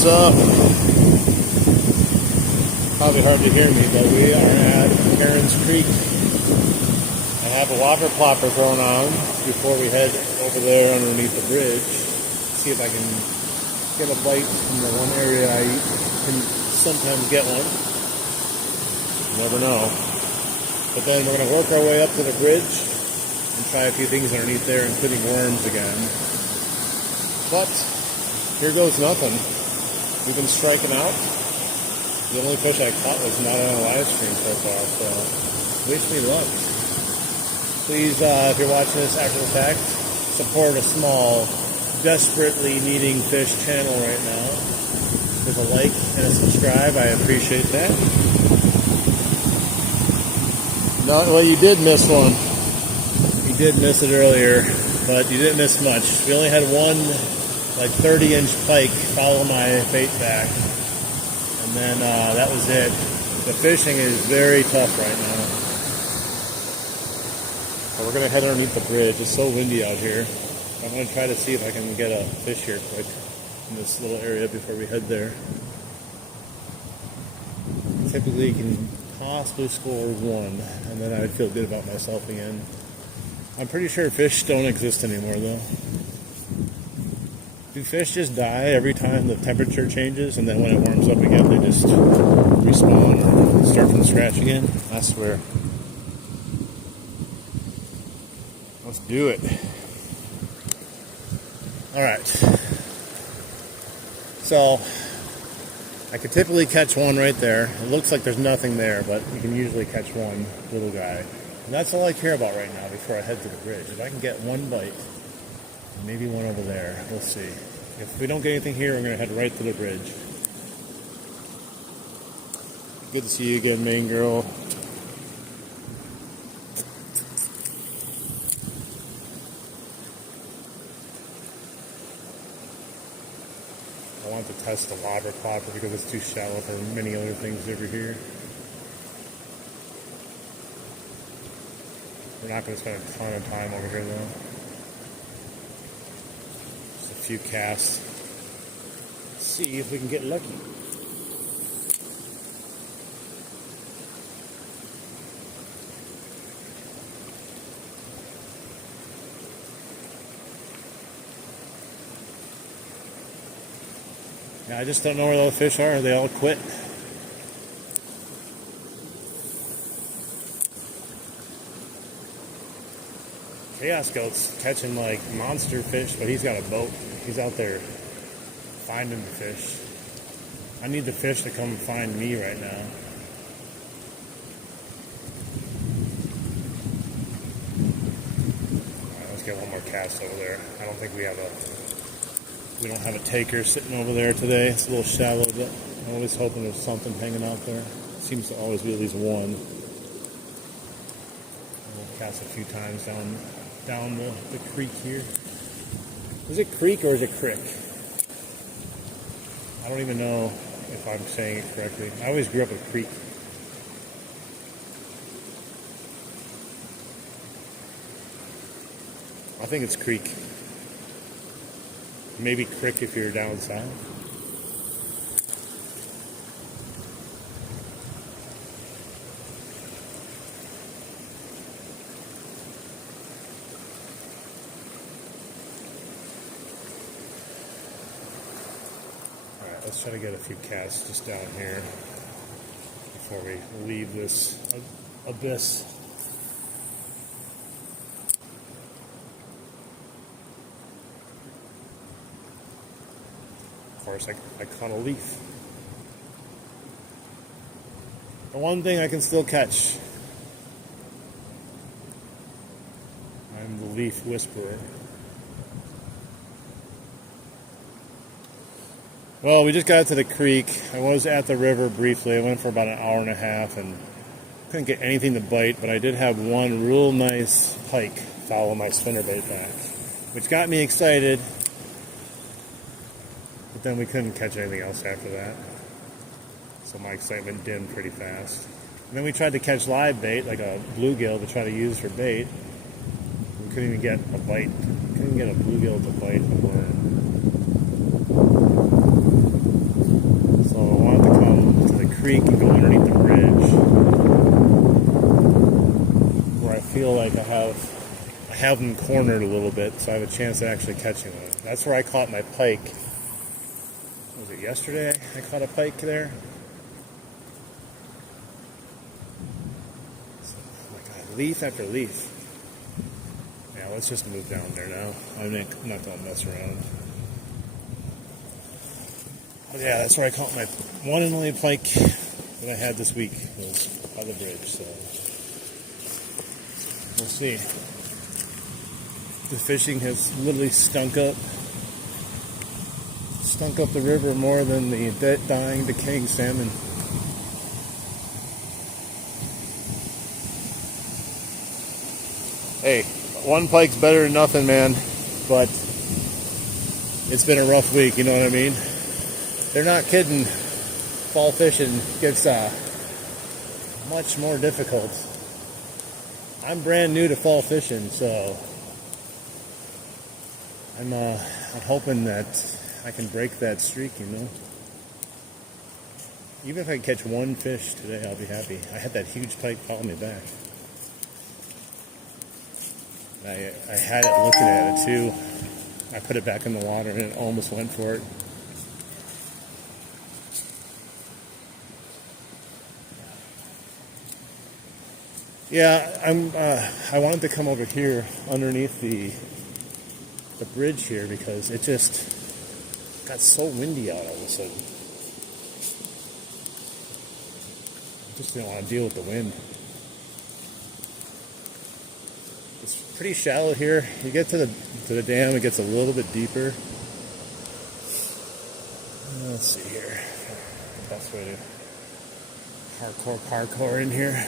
What's up? Probably hard to hear me, but we are at Cairns Creek. I have a water plopper thrown on before we head over there underneath the bridge. See if I can get a bite from the one area I can sometimes get one. Never know. But then we're going to work our way up to the bridge and try a few things underneath there, including worms again. But here goes nothing. We've been striking out. The only fish I caught was not on a live stream so far, so wish me luck. Please, if you're watching this after the fact, support a small, desperately needing fish channel right now with a like and a subscribe. I appreciate that. No, well, you did miss one. You did miss it earlier, but you didn't miss much. We only had one, like 30-inch pike follow my bait back, and then that was it. The fishing is very tough right now. So we're gonna head underneath the bridge. It's so windy out here. I'm gonna try to see if I can get a fish here quick in this little area before we head there. Typically, you can possibly score one, and then I'd feel good about myself again. I'm pretty sure fish don't exist anymore, though. Do fish just die every time the temperature changes, and then when it warms up again, they just respawn or start from scratch again? I swear. Let's do it. Alright. So, I could typically catch one right there. It looks like there's nothing there, but you can usually catch one little guy. And that's all I care about right now before I head to the bridge. If I can get one bite, maybe one over there. We'll see. If we don't get anything here, we're going to head right to the bridge. Good to see you again, main girl. I want to test the water plopper because it's too shallow for many other things over here. We're not going to spend a ton of time over here, though. Just a few casts. See if we can get lucky. Yeah, I just don't know where those fish are. They all quit. Chaos Goat's catching like monster fish, but he's got a boat. He's out there finding the fish. I need the fish to come find me right now. Alright, let's get one more cast over there. I don't think we don't have a taker sitting over there today. It's a little shallow, but I'm always hoping there's something hanging out there. Seems to always be at least one. We'll cast a few times down the creek here. Is it creek or is it crick? I don't even know if I'm saying it correctly. I always grew up with creek. I think it's creek. Maybe crick if you're down south. Alright, let's try to get a few casts just down here before we leave this abyss. Of course, I caught a leaf. The one thing I can still catch. I'm the leaf whisperer. Well, we just got to the creek. I was at the river briefly. I went for about an hour and a half and couldn't get anything to bite, but I did have one real nice pike follow my spinnerbait back, which got me excited. But then we couldn't catch anything else after that. So my excitement dimmed pretty fast. And then we tried to catch live bait, like a bluegill, to try to use for bait. We couldn't even get a bite. Couldn't get a bluegill to bite a worm. creek and go underneath the bridge, where I feel like I have them cornered a little bit, so I have a chance of actually catching one. That's where I caught my pike. Was it yesterday I caught a pike there? Oh my God, leaf after leaf. Yeah, let's just move down there now. I'm not going to mess around. But yeah, that's where I caught my one and only pike that I had this week, was by the bridge, so we'll see. The fishing has literally stunk up the river more than the dying, decaying salmon. Hey, one pike's better than nothing, man, but it's been a rough week, you know what I mean? They're not kidding. Fall fishing gets much more difficult. I'm brand new to fall fishing, so I'm hoping that I can break that streak, you know. Even if I can catch one fish today, I'll be happy. I had that huge pike follow me back. I had it looking at it too. I put it back in the water and it almost went for it. Yeah, I wanted to come over here underneath the bridge here because it just got so windy out all of a sudden. I just didn't want to deal with the wind. It's pretty shallow here. You get to the dam, it gets a little bit deeper. Let's see here. The best way to parkour in here.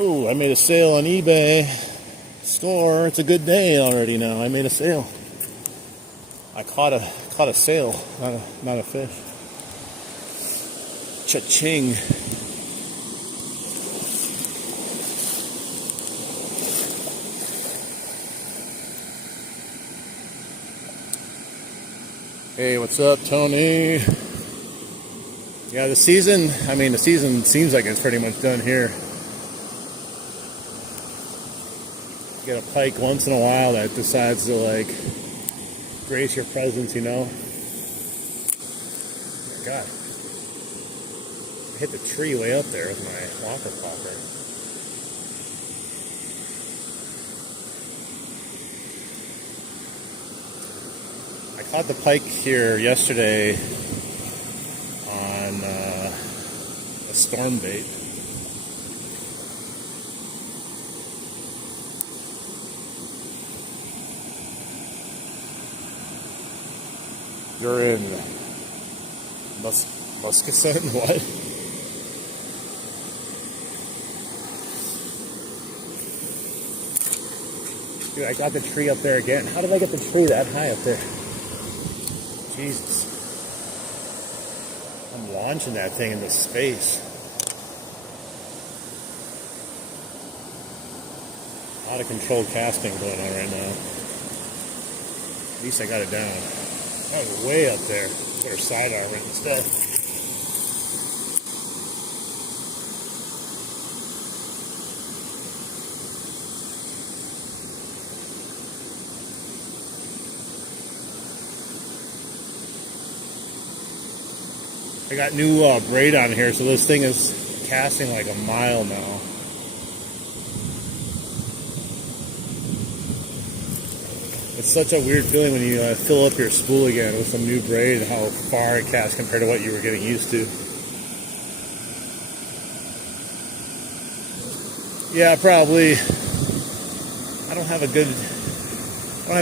Oh, I made a sale on eBay store. It's a good day already now. I made a sale. I caught a sale, not a fish. Cha-ching. Hey, what's up, Tony? Yeah, the season seems like it's pretty much done here. Get a pike once in a while that decides to like grace your presence, you know. Oh my God, I hit the tree way up there with my whopper popper. I caught the pike here yesterday on a storm bait. You're in Muskegon? What? Dude, I got the tree up there again. How did I get the tree that high up there? Jesus. I'm launching that thing into space. Out of control casting going on right now. At least I got it down. That was way up there. Better sidearm it instead. I got new braid on here, so this thing is casting like a mile now. It's such a weird feeling when you fill up your spool again with some new braid and how far it casts compared to what you were getting used to. Yeah, probably. I don't have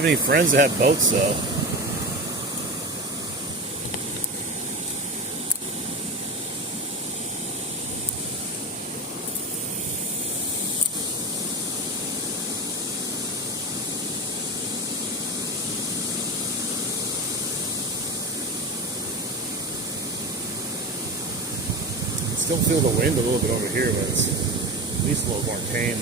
any friends that have boats though. Still feel the wind a little bit over here, but it's at least a little more tame.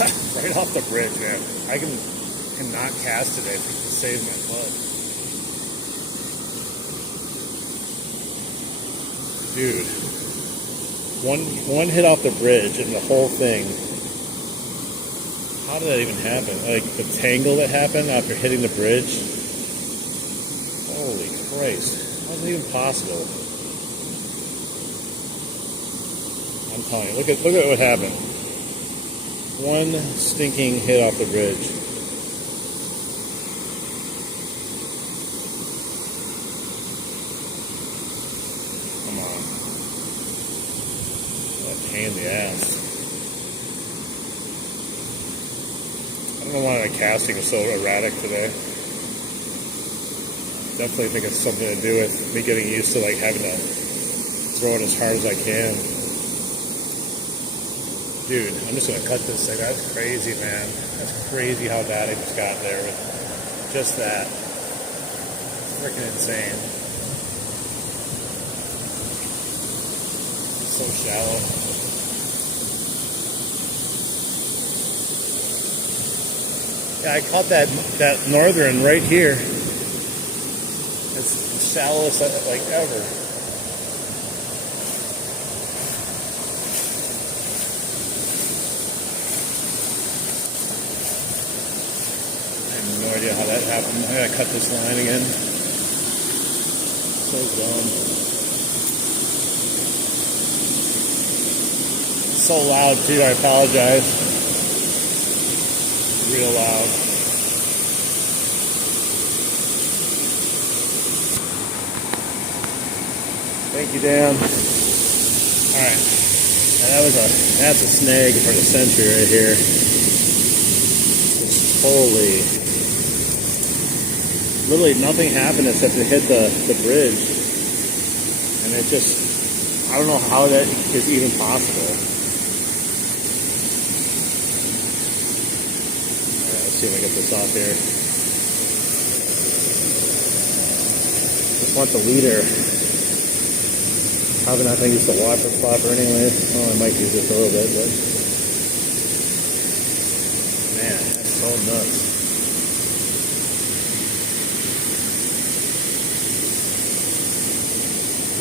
Right off the bridge, man. I cannot cast today to save my butt. Dude. One hit off the bridge and the whole thing. How did that even happen? Like the tangle that happened after hitting the bridge? Holy Christ. How is it even possible? I'm telling you, look at what happened. One stinking hit off the bridge. Come on. What a pain in the ass. I don't know why my casting is so erratic today. Definitely think it's something to do with me getting used to like having to throw it as hard as I can. Dude, I'm just gonna cut this thing. That's crazy, man. That's crazy how bad I just got there with just that. Freaking insane. It's so shallow. Yeah, I caught that northern right here. It's the shallowest like ever. No idea how that happened. I gotta cut this line again. So dumb. So loud too, I apologize. Real loud. Thank you, Dan. Alright. That's a snag for the century right here. Just totally. Literally nothing happened except to hit the bridge. And it just, I don't know how that is even possible. Alright, let's see if I get this off here. Just want the leader. Probably not going to use the water flopper anyway. Well, I might use it for a little bit, but man, that's so nuts.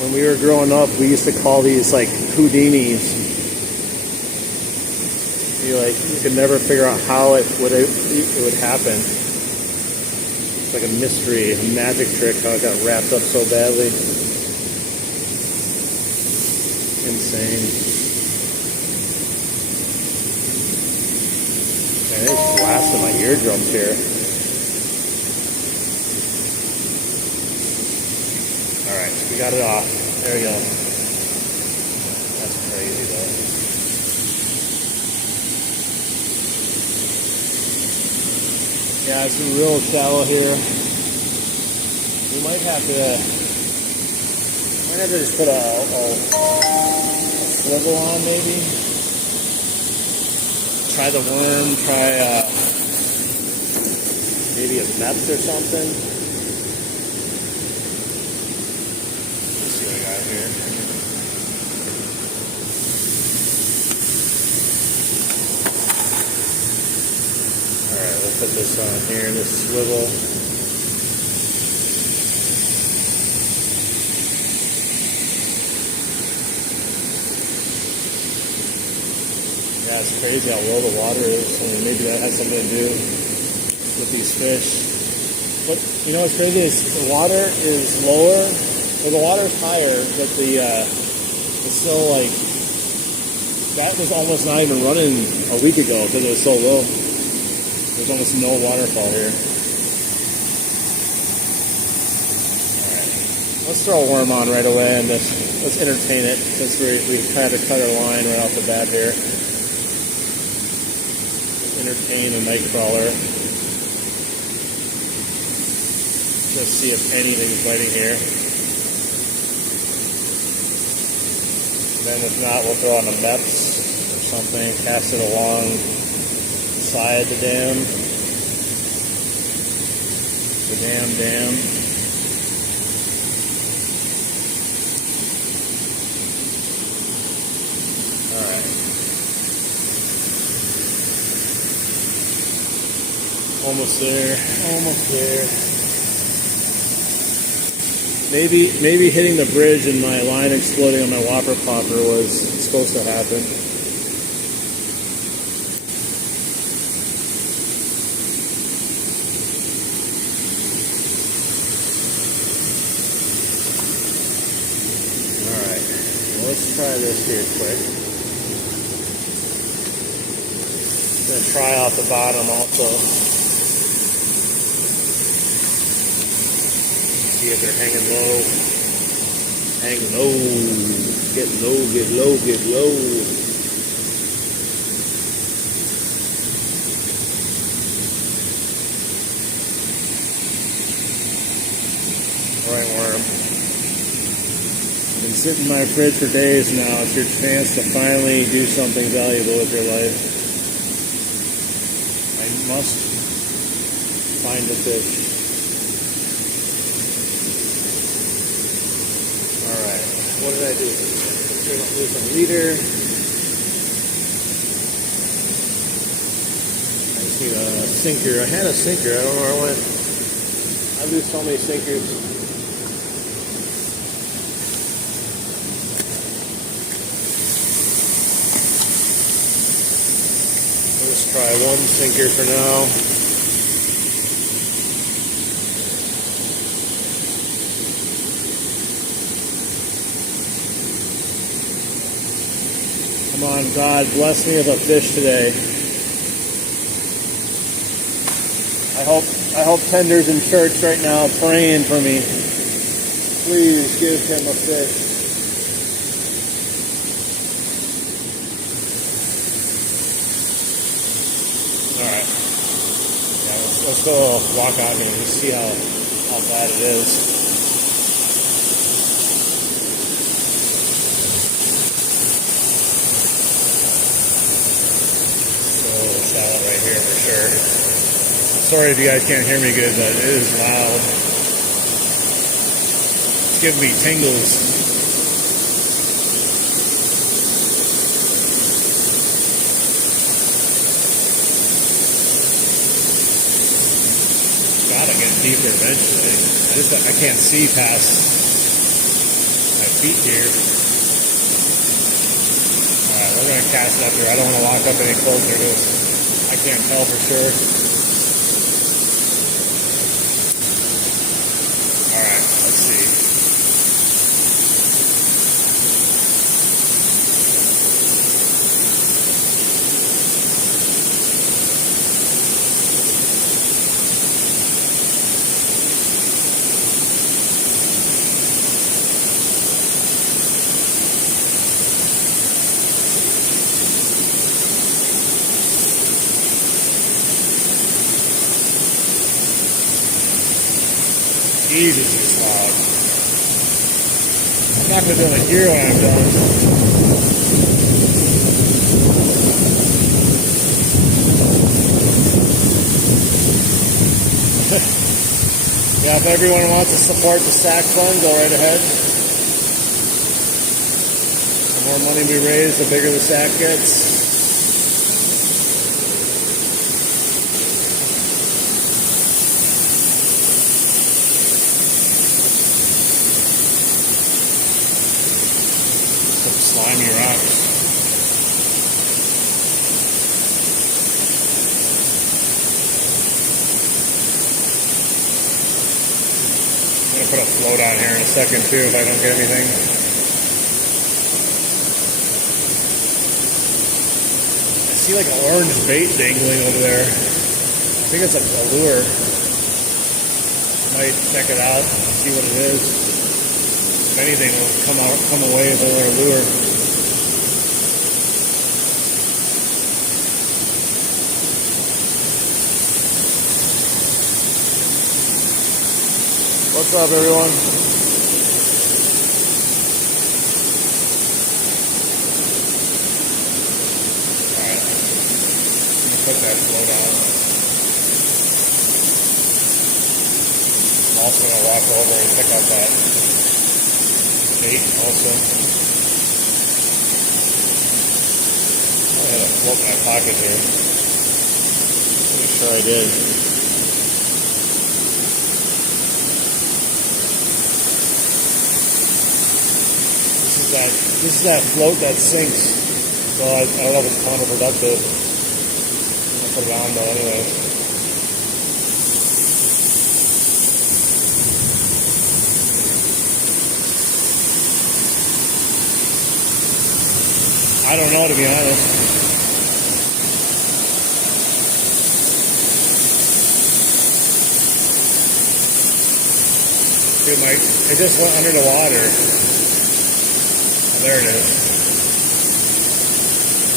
When we were growing up, we used to call these like Houdinis. You could never figure out how it would happen. It's like a mystery, a magic trick, how it got wrapped up so badly. Insane. Man, it's blasting my eardrums here. Alright, we got it off. There we go. That's crazy though. Yeah, it's real shallow here. We might have to just put a swivel on maybe. Try the worm, try maybe a Mepps or something. Let's see what I got here. Alright, we'll put this on here in this swivel. Yeah, it's crazy how low the water is. I mean, maybe that has something to do with these fish. But you know what's crazy is the water is lower, or the water is higher, but it's still like, that was almost not even running a week ago because it was so low. There's almost no waterfall here. Alright, let's throw a worm on right away and let's entertain it since we tried to cut our line right off the bat here. Entertain a night crawler. Just see if anything's biting here. And then if not, we'll throw on a Mepps or something, cast it alongside the dam. The dam. Alright. Almost there. Almost there. Maybe hitting the bridge and my line exploding on my whopper popper was supposed to happen. Alright, well, let's try this here quick. I'm going to try out the bottom also. See if they're hanging low. Hang low. Get low, get low, get low. Alright, worm. Been sitting in my fridge for days now. It's your chance to finally do something valuable with your life. I must find a fish. Alright, what did I do? Turn off loose on the leader. I just need a sinker. I had a sinker. I don't know where it went. I lose so many sinkers. Let's try one sinker for now. Come on, God, bless me with a fish today. I hope Tender's in church right now praying for me. Please give him a fish. Alright. Yeah, let's go walk out here and see how bad it is. Shallow right here for sure. Sorry if you guys can't hear me good, but it is loud. It's giving me tingles. Gotta get deeper eventually. I can't see past my feet here. Alright, we're gonna cast it up here. I don't want to walk up any closer to I can't tell for sure. Alright, let's see. Jesus, it's loud. I'm not going to be able to hear when I'm done. Yeah, if everyone wants to support the SAC fund, go right ahead. The more money we raise, the bigger the SAC gets. Slimy rocks. I'm going to put a float on here in a second too if I don't get anything. I see like an orange bait dangling over there. I think it's a lure. Might check it out, see what it is. If anything, will come away with a lure. What's up, everyone? Alright. Let me put that float on. I'm also going to walk over and pick up that bait also. I had a float in my pocket here. Pretty sure I did. This is that float that sinks. So I don't know if it's counterproductive. I'll put it on though anyway. I don't know, to be honest. Dude, it just went under the water. Oh, there it is.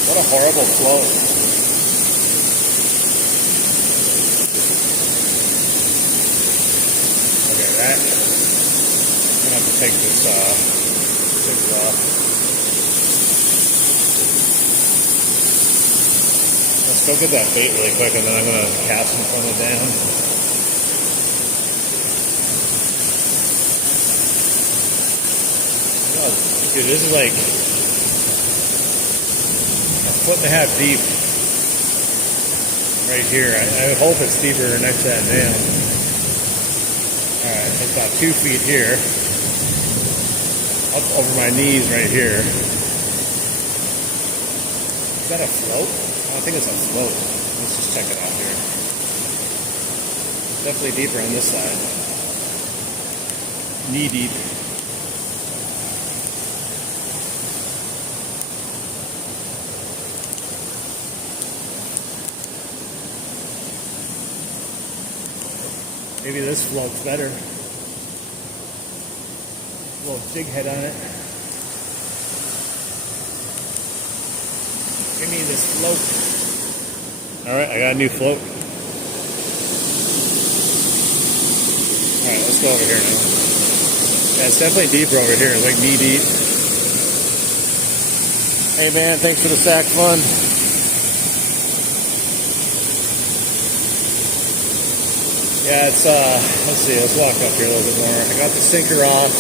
What a horrible float. Okay, that. I'm gonna have to take this off. Let's go get that bait really quick, and then I'm gonna cast in front of the dam. Oh, dude, this is like 1.5 feet deep right here. I hope it's deeper next to that dam. Alright, it's about 2 feet here. Up over my knees right here. Is that a float? I think it's a float. Let's just check it out here. Definitely deeper on this side. Knee deep. Maybe this float's better. A little jig head on it. Give me this float. Alright, I got a new float. Alright, let's go over here now. Yeah, it's definitely deeper over here. It's like knee deep. Hey man, thanks for the sack fun. Yeah, it's let's see, let's walk up here a little bit more. I got the sinker off.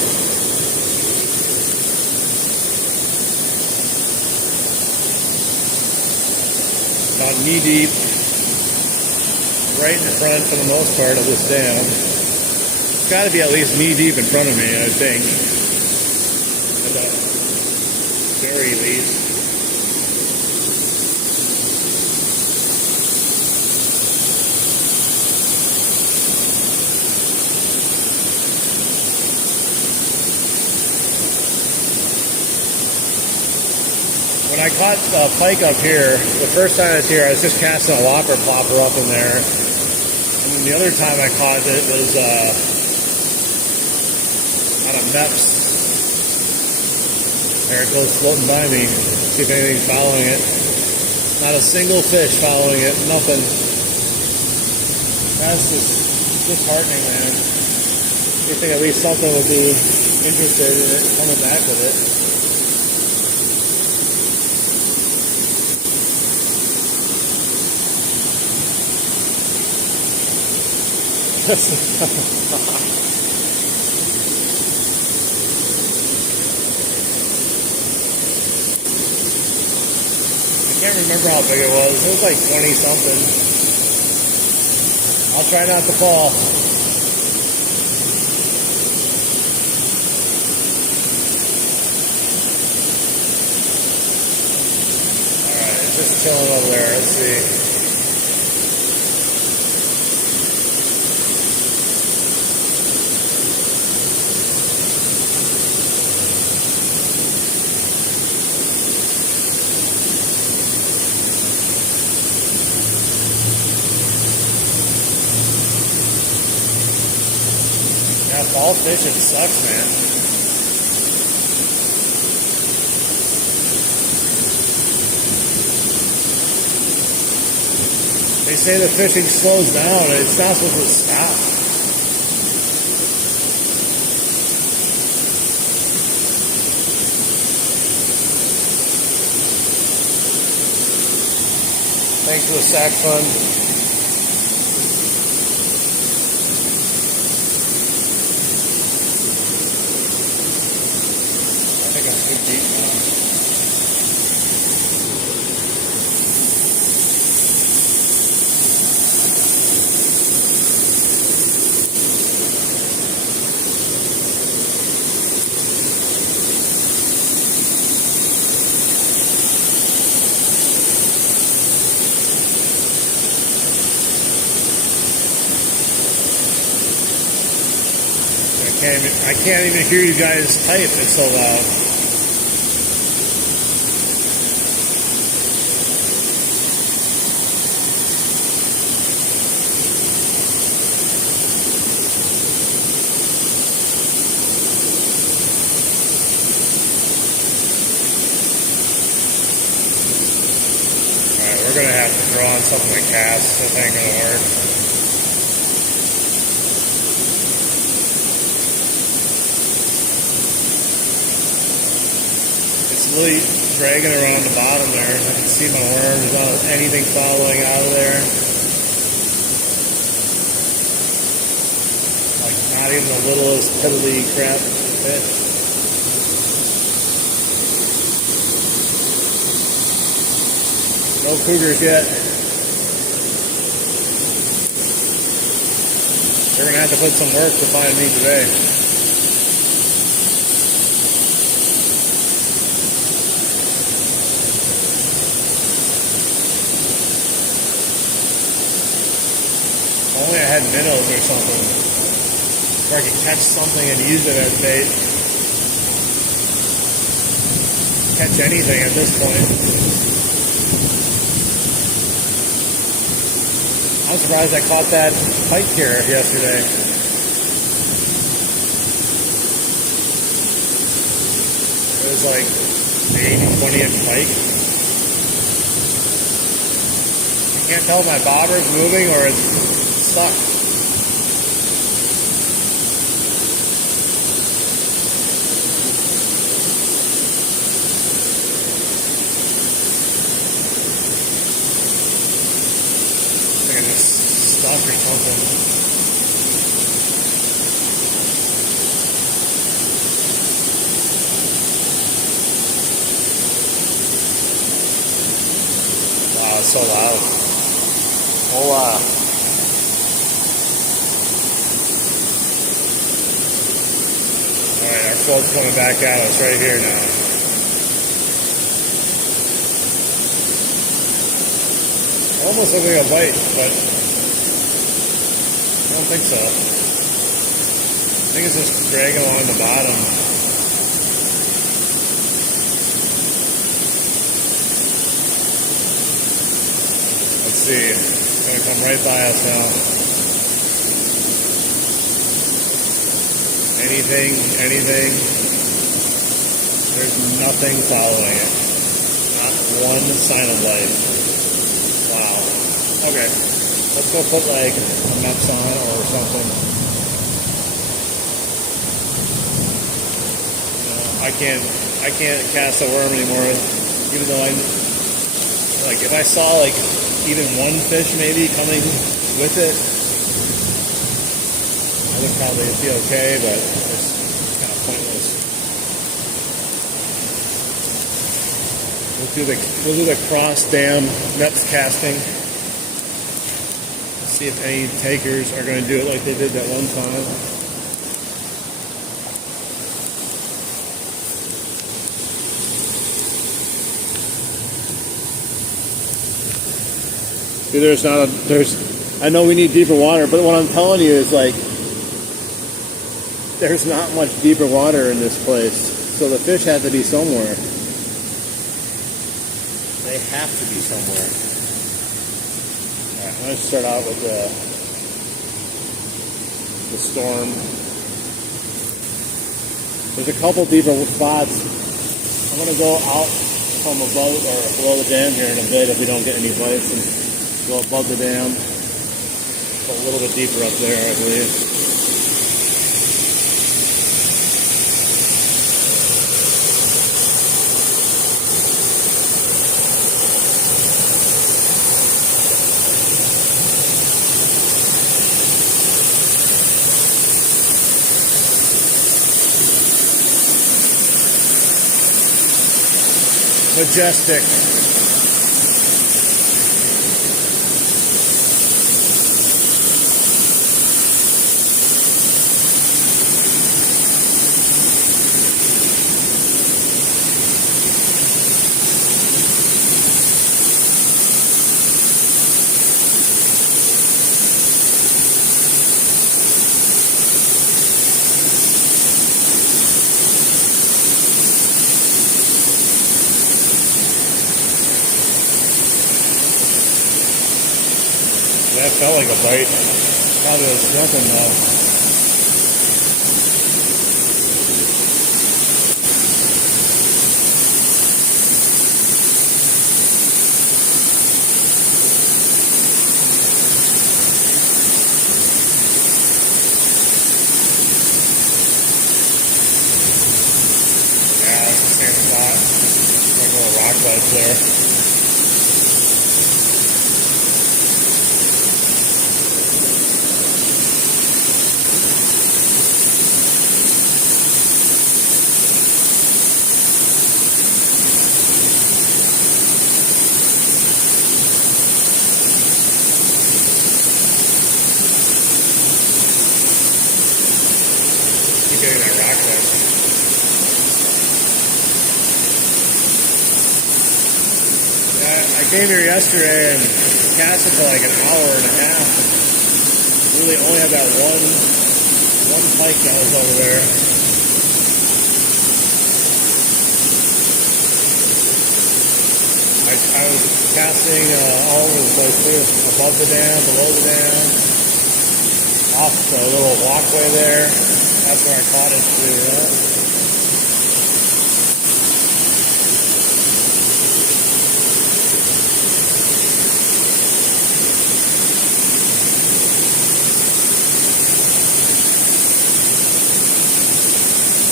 About knee deep, right in front for the most part of this dam. It's got to be at least knee deep in front of me, I think. At the very least. When I caught pike up here, the first time I was here, I was just casting a whopper plopper up in there. And then the other time I caught it was on a Mepps. There it goes floating by me. See if anything's following it. Not a single fish following it. Nothing. That's just disheartening, man. You think at least something would be interested in it, coming back with it. I can't remember how big it was. It was like 20 something. I'll try not to fall. Alright, it's just chilling over there. Let's see. Yeah, fall fishing sucks, man. They say the fishing slows down. It's not supposed to stop. Thanks for the sack fund. I think I'm too deep now. I can't even hear you guys type. It's so loud. Alright, we're gonna have to throw on something to cast. This ain't gonna work. It's really dragging around the bottom there. I can see my worm. There's not anything following out of there. Like not even the littlest piddly crap fish. No cougars yet. They're gonna have to put some work to find me today. Only I had minnows or something, where I could catch something and use it as bait. Catch anything at this point. I'm surprised I caught that pike here yesterday. It was like maybe 20-inch pike. I can't tell if my bobber's moving or it's stuck. I think it's stuck or something. Wow, it's so loud. Hola. Alright, our float's coming back at us right here now. Almost looking like a bite, but I don't think so. I think it's just dragging along the bottom. Let's see. It's gonna come right by us now. Anything. There's nothing following it. Not one sign of life. Wow. Okay. Let's go put like a Meps on it or something. I can't cast a worm anymore. Even though if I saw like even one fish maybe coming with it, I would probably be okay, but it's kind of pointless. We'll do the cross dam Meps casting. See if any takers are going to do it like they did that one time. See, I know we need deeper water, but what I'm telling you is like, there's not much deeper water in this place. So the fish have to be somewhere. They have to be somewhere. Alright, I'm going to start out with the storm. There's a couple deeper spots. I'm going to go out from above or below the dam here in a bit if we don't get any bites, and go above the dam. Go a little bit deeper up there, I believe. Majestic. That felt like a bite. Probably was nothing though. Yeah, it's the same spot. Like a little rock ledge there. Keep getting that rock ledge. I came here yesterday and cast it for like an hour and a half. Really only had that one pike that was over there. I was casting all over the place too. Above the dam, below the dam, off the little walkway there. That's where I caught it too.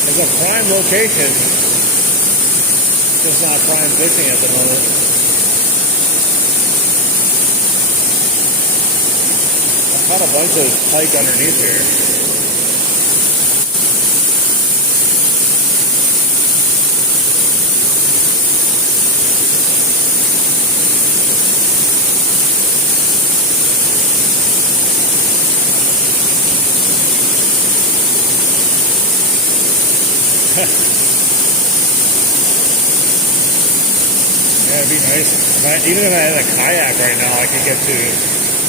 It's a prime location, just not prime fishing at the moment. I've caught a bunch of pike underneath here. Yeah, it'd be nice. Even if I had a kayak right now, I could get to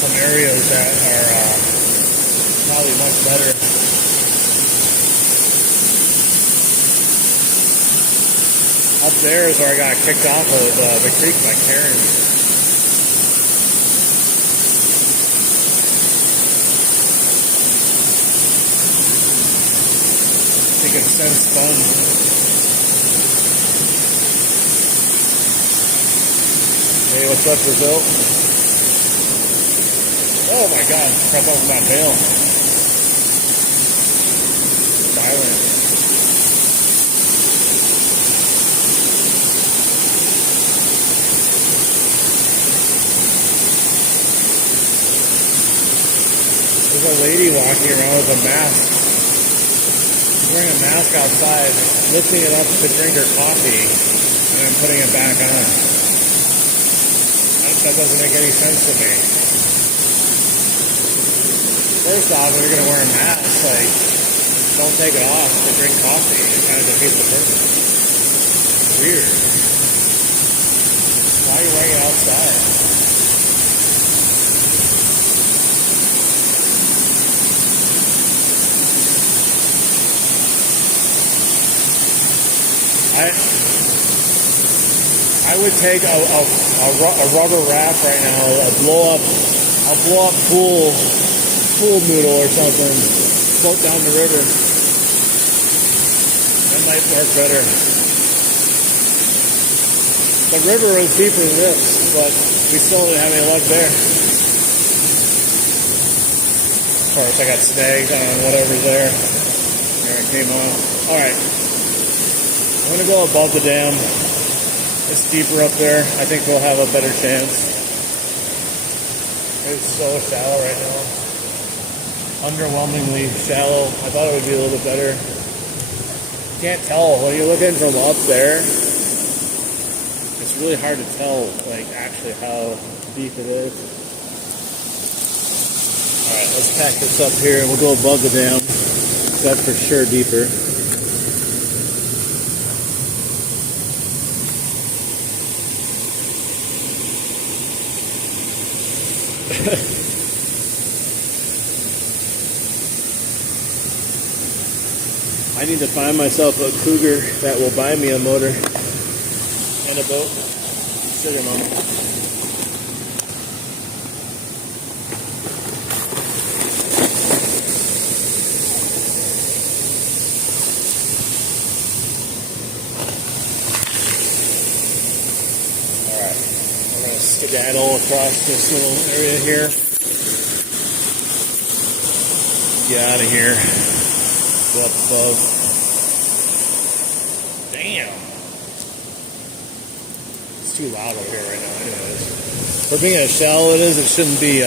some areas that are probably much better. Up there is where I got kicked off of the creek by Karen. I think it sends fun. Hey, what's up, Brazil? Oh my God, crept over my bail. Violent. There's a lady walking around with a mask. She's wearing a mask outside, lifting it up to drink her coffee, and then putting it back on. That doesn't make any sense to me. First off, if you're going to wear a mask, like, don't take it off to drink coffee. It kind of defeats the purpose. Weird. Why are you wearing it outside? I would take a rubber raft right now, I'll blow up pool noodle or something, float down the river. That might work better. The river was deeper than this, but we still didn't have any luck there. Of course, I got snagged on whatever's there. There it came off. Alright. I'm going to go above the dam. It's deeper up there. I think we'll have a better chance. It's so shallow right now. Underwhelmingly shallow. I thought it would be a little bit better. You can't tell. When you're looking from up there, it's really hard to tell, like, actually how deep it is. Alright, let's pack this up here and we'll go above the dam. That's for sure deeper. I need to find myself a cougar that will buy me a motor and a boat. Sugar mama. Alright, I'm going to skedaddle across this little area here. Get out of here. Get up above. Damn. It's too loud over here right now anyways. For being as shallow it is, it shouldn't be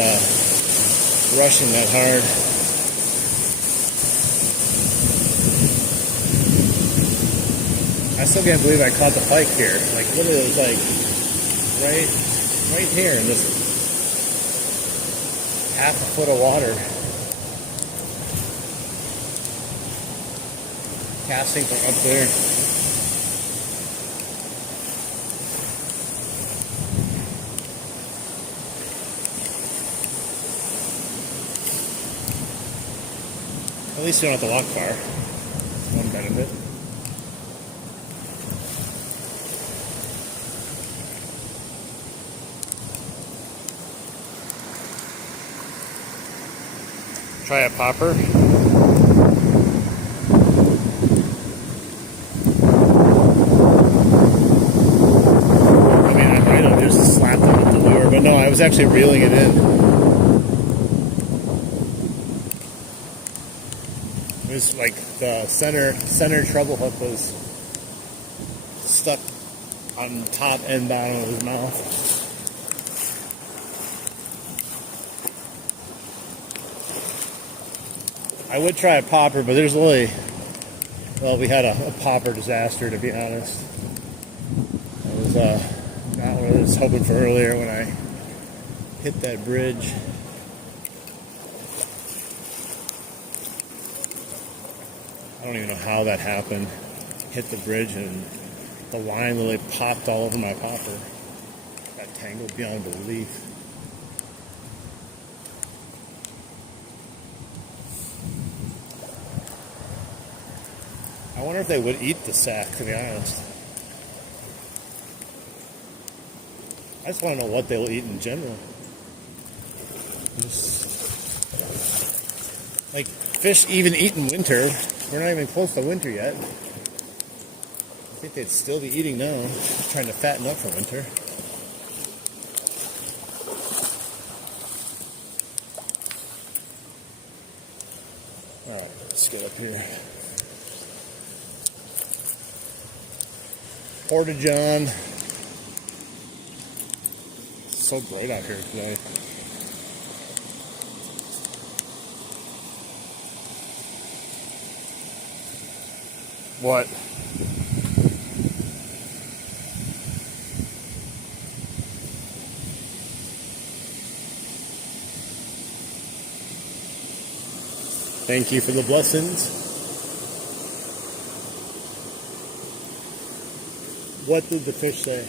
rushing that hard. I still can't believe I caught the pike here. Like literally, it was like right here in this half a foot of water. Casting from up there. At least you don't have to walk far. That's one benefit. Try a popper. I mean, I might have just slapped it with the lure, but no, I was actually reeling it in. It was like the center treble hook was stuck on top and bottom of his mouth. I would try a popper, but there's only, well, we had a popper disaster, to be honest. It was not what I was hoping for earlier when I hit that bridge. I don't even know how that happened. Hit the bridge and the line literally popped all over my popper. Got tangled beyond belief. I wonder if they would eat the sack, to be honest. I just want to know what they'll eat in general. Like, fish even eat in winter. We're not even close to winter yet. I think they'd still be eating now, trying to fatten up for winter. Alright, let's get up here. Porta-John. It's so bright out here today. What? Thank you for the blessings. What did the fish say?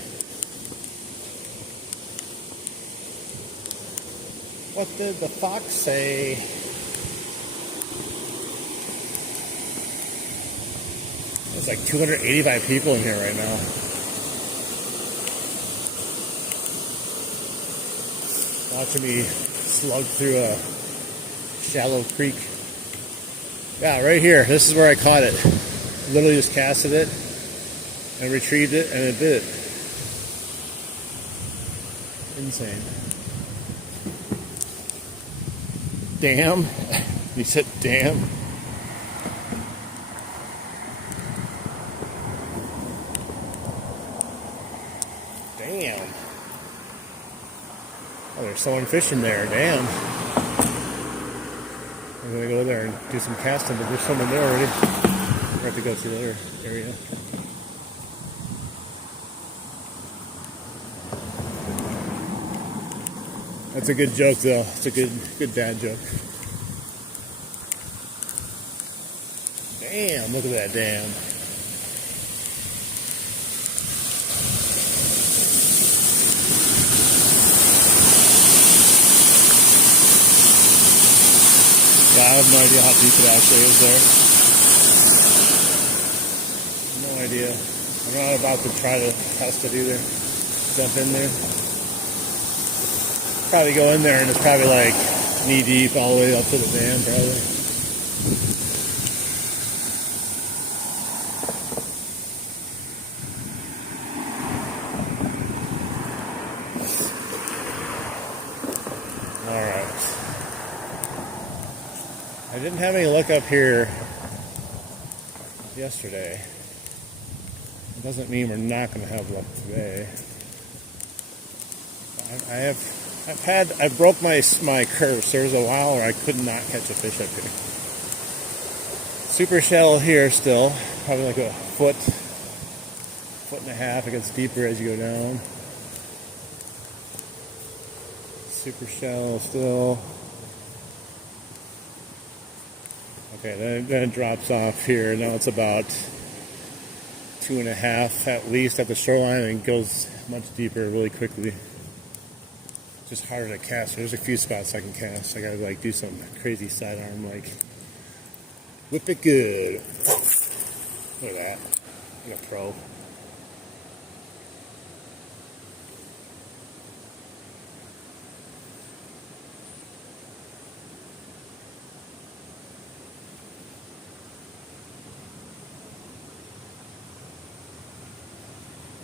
What did the fox say? There's like 285 people in here right now. Watching me slug through a shallow creek. Yeah, right here. This is where I caught it. Literally just casted it and retrieved it, and it did it. Insane. Damn. You said damn. Damn. Oh, there's someone fishing there. Damn. I'm gonna go there and do some casting, but there's someone there already. I have to go to the other area. That's a good joke, though. It's a good dad joke. Damn, look at that dam. Yeah, I have no idea how deep it actually is there. No idea. I'm not about to try to test it either. Jump in there. Probably go in there and it's probably like knee deep all the way up to the dam, probably. Alright. I didn't have any luck up here yesterday. It doesn't mean we're not going to have luck today. I broke my curves. There was a while where I could not catch a fish up here. Super shallow here still, probably like a foot and a half. It gets deeper as you go down. Super shallow still. Okay, then it drops off here. Now it's about 2.5 at least at the shoreline, and goes much deeper really quickly. Just harder to cast. There's a few spots I can cast. I gotta like do some crazy sidearm, like whip it good. Look at that. Like a pro.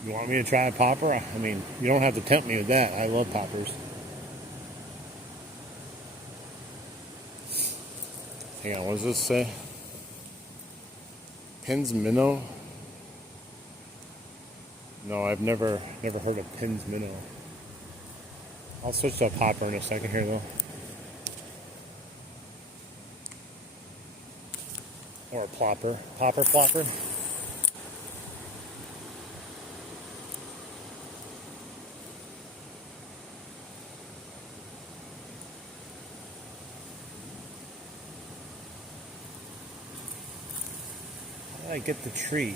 You want me to try a popper? I mean, you don't have to tempt me with that. I love poppers. Hang on, what does this say? Pins minnow? No, I've never heard of Pins minnow. I'll switch to a popper in a second here though. Or a plopper. Popper plopper? I get the tree.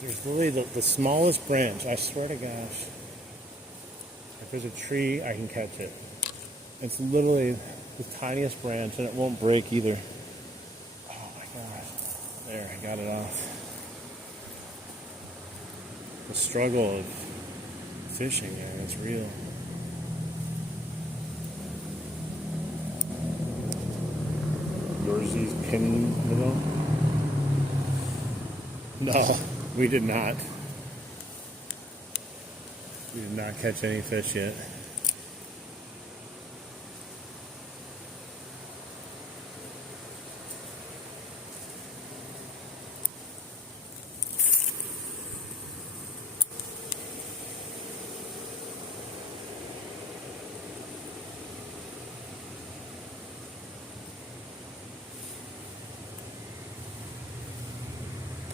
There's literally the smallest branch. I swear to gosh. If there's a tree, I can catch it. It's literally the tiniest branch, and it won't break either. Oh my gosh. There, I got it off. The struggle of fishing there is real. Yours pin minnow? No, we did not. We did not catch any fish yet.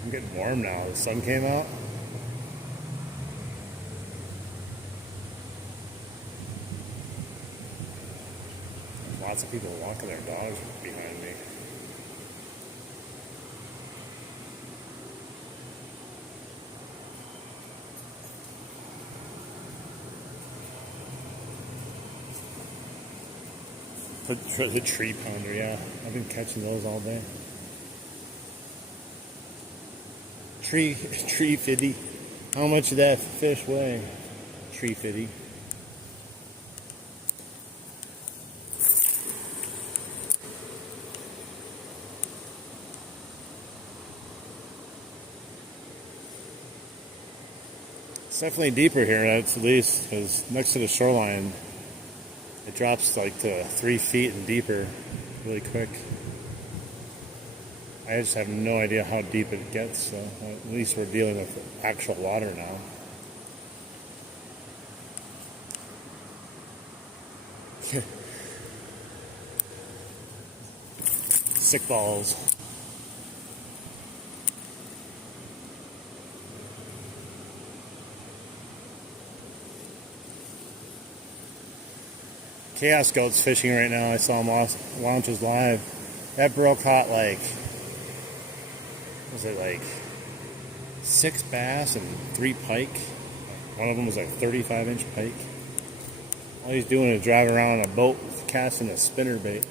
I'm getting warm now. The sun came out. Lots of people walking their dogs behind me. For the tree pounder, yeah. I've been catching those all day. Tree fiddy. How much did that fish weigh? Tree fiddy. It's definitely deeper here, at least, because next to the shoreline, it drops like to 3 feet and deeper really quick. I just have no idea how deep it gets, so at least we're dealing with actual water now. Sick balls. Chaos Goat's fishing right now. I saw him launch his live. That bro caught like, was it like 6 bass and 3 pike? One of them was like 35-inch pike. All he's doing is driving around on a boat casting a spinner bait.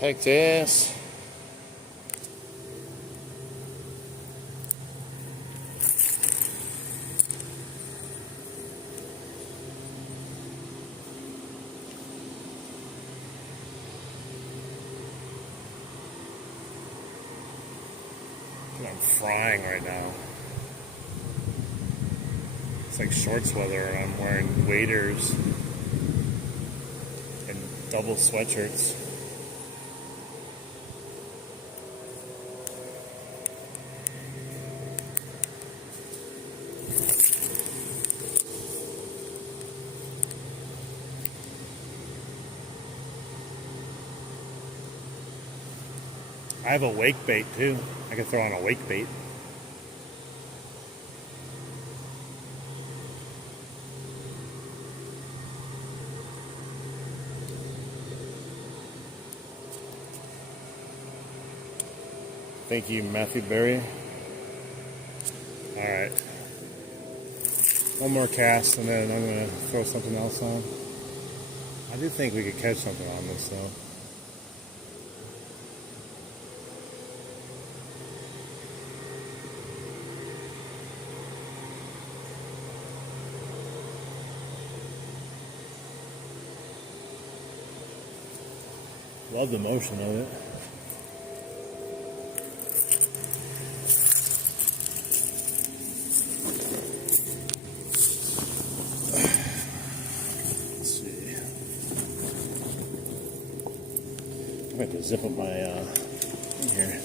Texas. I'm frying right now. It's like shorts weather. I'm wearing waders and double sweatshirts. I have a wake bait too. I can throw on a wake bait. Thank you, Matthew Berry. Alright. One more cast and then I'm going to throw something else on. I do think we could catch something on this though. Love the motion of it. Let's see. I'm going to zip up my thing here.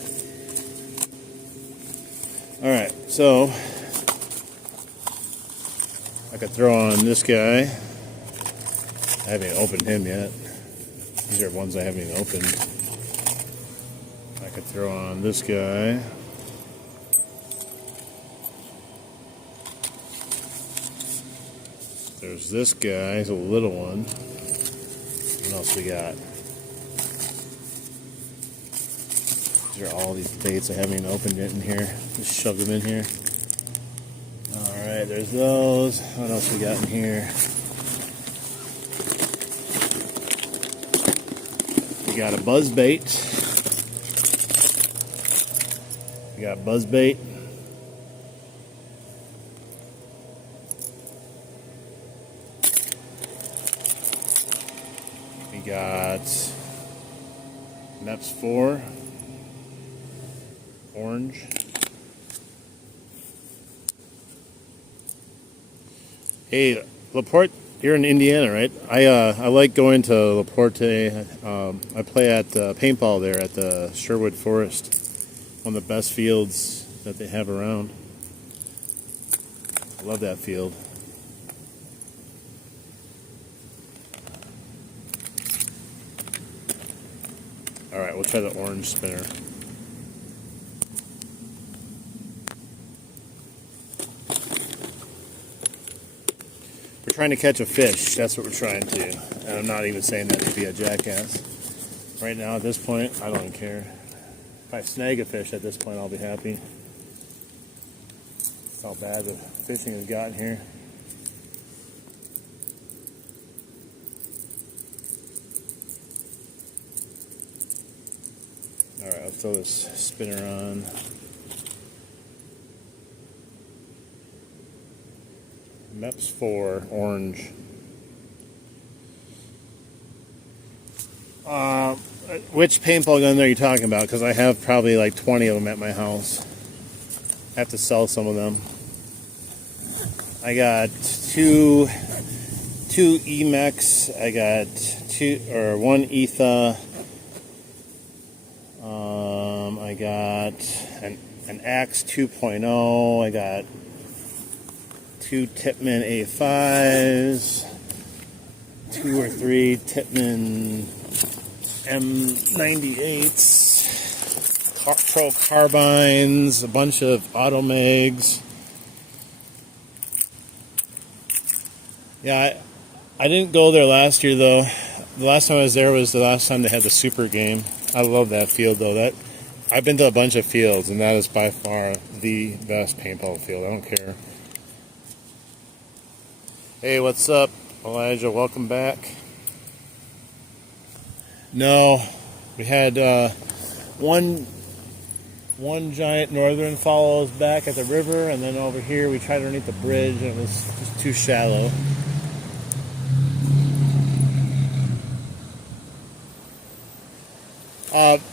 Alright, so I could throw on this guy. I haven't even opened him yet. These are ones I haven't even opened. I could throw on this guy. There's this guy, he's a little one. What else we got? These are all these baits I haven't even opened yet in here. Just shove them in here. Alright, there's those. What else we got in here? We got a buzz bait. We got buzz bait. We got Neps 4 orange. Hey, LaPorte. You're in Indiana, right? I like going to LaPorte. I play at paintball there at the Sherwood Forest. One of the best fields that they have around. I love that field. Alright, we'll try the orange spinner. Trying to catch a fish. That's what we're trying to do. And I'm not even saying that to be a jackass. Right now, at this point, I don't care. If I snag a fish at this point, I'll be happy. That's how bad the fishing has gotten here. Alright, I'll throw this spinner on. Neps 4 orange. Which paintball gun are you talking about? Because I have probably like 20 of them at my house. I have to sell some of them. I got two Emex. I got one Etha. I got an Axe 2.0. I got 2 Tippmann A5s, 2 or 3 Tippmann M98s, Pro carbines, a bunch of Automags. Yeah, I didn't go there last year though. The last time I was there was the last time they had the Super Game. I love that field though. I've been to a bunch of fields and that is by far the best paintball field. I don't care. Hey, what's up, Elijah? Welcome back. No, We had one giant northern follows back at the river, and then over here we tried underneath the bridge, and it was just too shallow.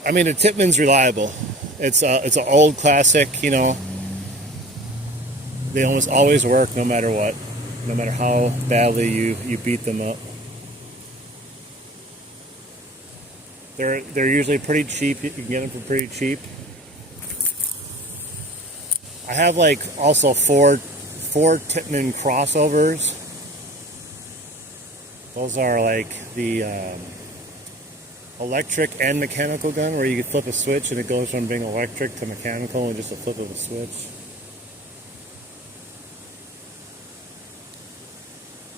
I mean, the Tippmann's reliable. It's an old classic, you know. They almost always work no matter what, no matter how badly you beat them up. They're usually pretty cheap. You can get them for pretty cheap. I have like also four Tippmann crossovers. Those are like the electric and mechanical gun, where you can flip a switch and it goes from being electric to mechanical in just a flip of a switch.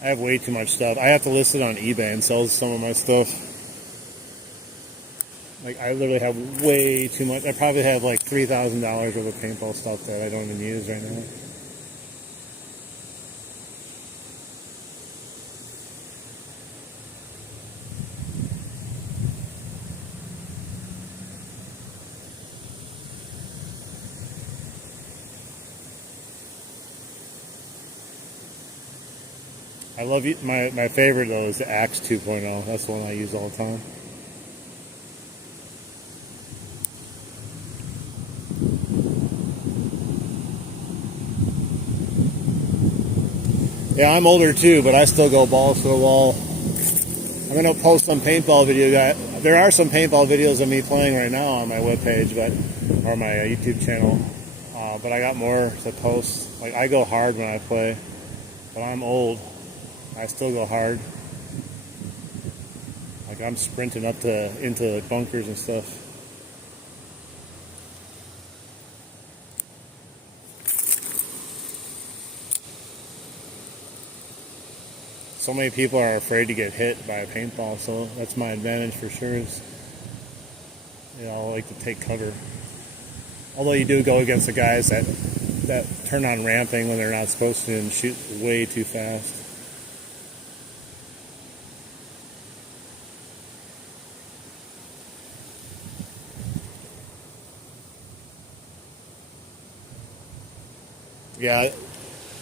I have way too much stuff. I have to list it on eBay and sell some of my stuff. Like, I literally have way too much. I probably have like $3,000 worth of paintball stuff that I don't even use right now. I love it. My favorite though is the Axe 2.0. That's the one I use all the time. Yeah, I'm older too, but I still go balls to the wall. I'm gonna post some paintball video. There are some paintball videos of me playing right now on my webpage, or my YouTube channel. But I got more to post. Like, I go hard when I play, but I'm old. I still go hard. Like, I'm sprinting up into bunkers and stuff. So many people are afraid to get hit by a paintball, so that's my advantage for sure. Is, you know, I like to take cover. Although you do go against the guys that turn on ramping when they're not supposed to and shoot way too fast. Yeah,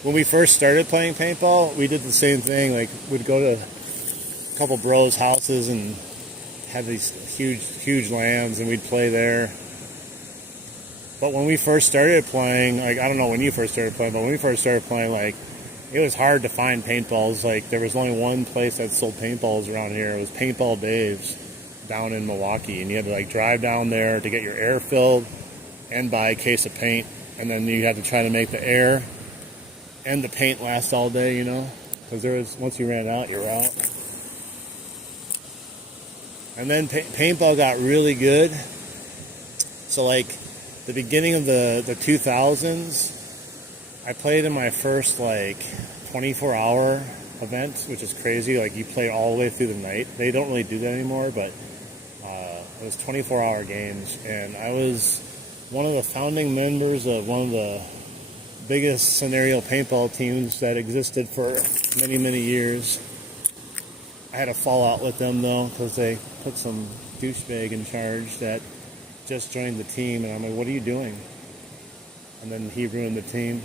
when we first started playing paintball, we did the same thing. Like, we'd go to a couple bros' houses and have these huge lands, and we'd play there. But when we first started playing, like, I don't know when you first started playing, but when we first started playing, like, it was hard to find paintballs. Like, there was only one place that sold paintballs around here. It was Paintball Dave's down in Milwaukee, and you had to, like, drive down there to get your air filled and buy a case of paint, and then you had to try to make the air and the paint last all day, you know, because once you ran out, you're out. And then paintball got really good. So, like, the beginning of the 2000s, I played in my first, like, 24-hour event, which is crazy. Like, you play all the way through the night. They don't really do that anymore, but it was 24-hour games, and I was one of the founding members of one of the biggest scenario paintball teams that existed for many, many years. I had a fallout with them, though, because they put some douchebag in charge that just joined the team, and I'm like, what are you doing? And then he ruined the team.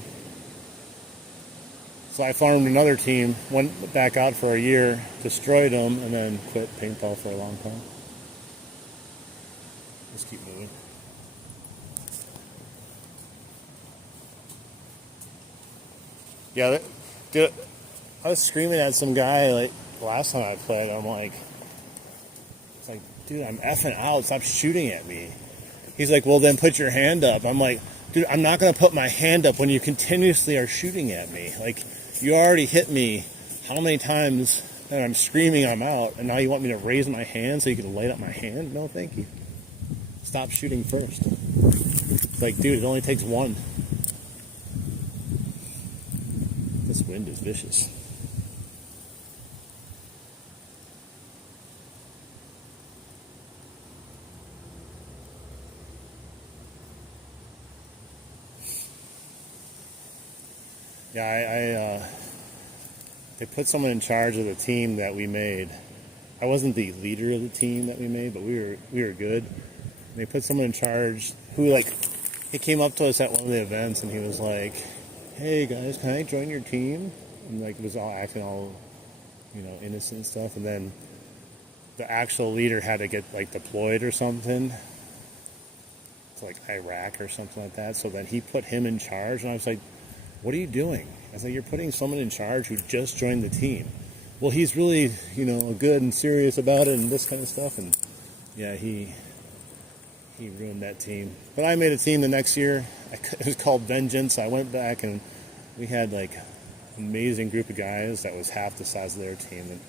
So I formed another team, went back out for a year, destroyed them, and then quit paintball for a long time. Let's keep moving. Yeah, dude, I was screaming at some guy, like, the last time I played. I'm like, it's like, dude, I'm effing out. Stop shooting at me. He's like, well, then put your hand up. I'm like, dude, I'm not going to put my hand up when you continuously are shooting at me. Like, you already hit me how many times, and I'm screaming I'm out, and now you want me to raise my hand so you can light up my hand? No, thank you. Stop shooting first. It's like, dude, it only takes one. This wind is vicious. Yeah, they put someone in charge of the team that we made, I wasn't the leader of the team that we made, but we were good. And they put someone in charge who like he came up to us at one of the events and he was like, "Hey guys, can I join your team?" And like was all acting all, innocent and stuff. And then the actual leader had to get like deployed or something to like Iraq or something like that. So then he put him in charge, and I was like, "What are you doing?" I was like, "You're putting someone in charge who just joined the team." Well, he's really, good and serious about it and this kind of stuff. And yeah, he ruined that team. But I made a team the next year. It was called Vengeance. I went back and we had like an amazing group of guys that was half the size of their team, and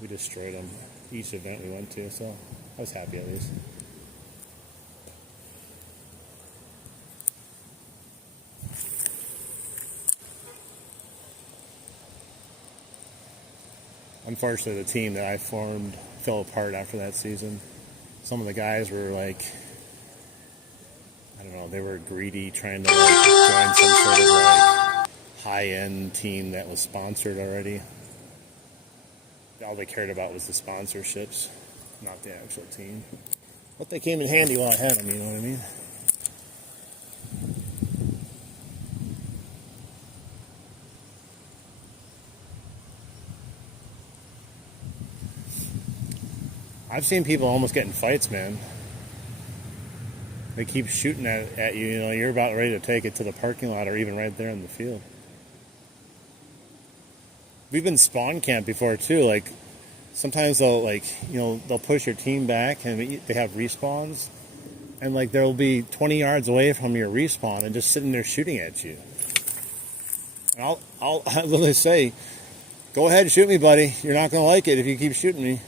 we destroyed them each event we went to. So I was happy at least. Unfortunately, the team that I formed fell apart after that season. Some of the guys were like, I don't know, they were greedy, trying to like join some sort of like high-end team that was sponsored already. All they cared about was the sponsorships, not the actual team. But they came in handy while I had them, you know what I mean? I've seen people almost get in fights, man. They keep shooting at you, you're about ready to take it to the parking lot or even right there in the field. We've been spawn camp before too, like sometimes they'll push your team back and they have respawns, and like they'll be 20 yards away from your respawn and just sitting there shooting at you. And I'll literally say, "Go ahead and shoot me, buddy. You're not gonna like it if you keep shooting me."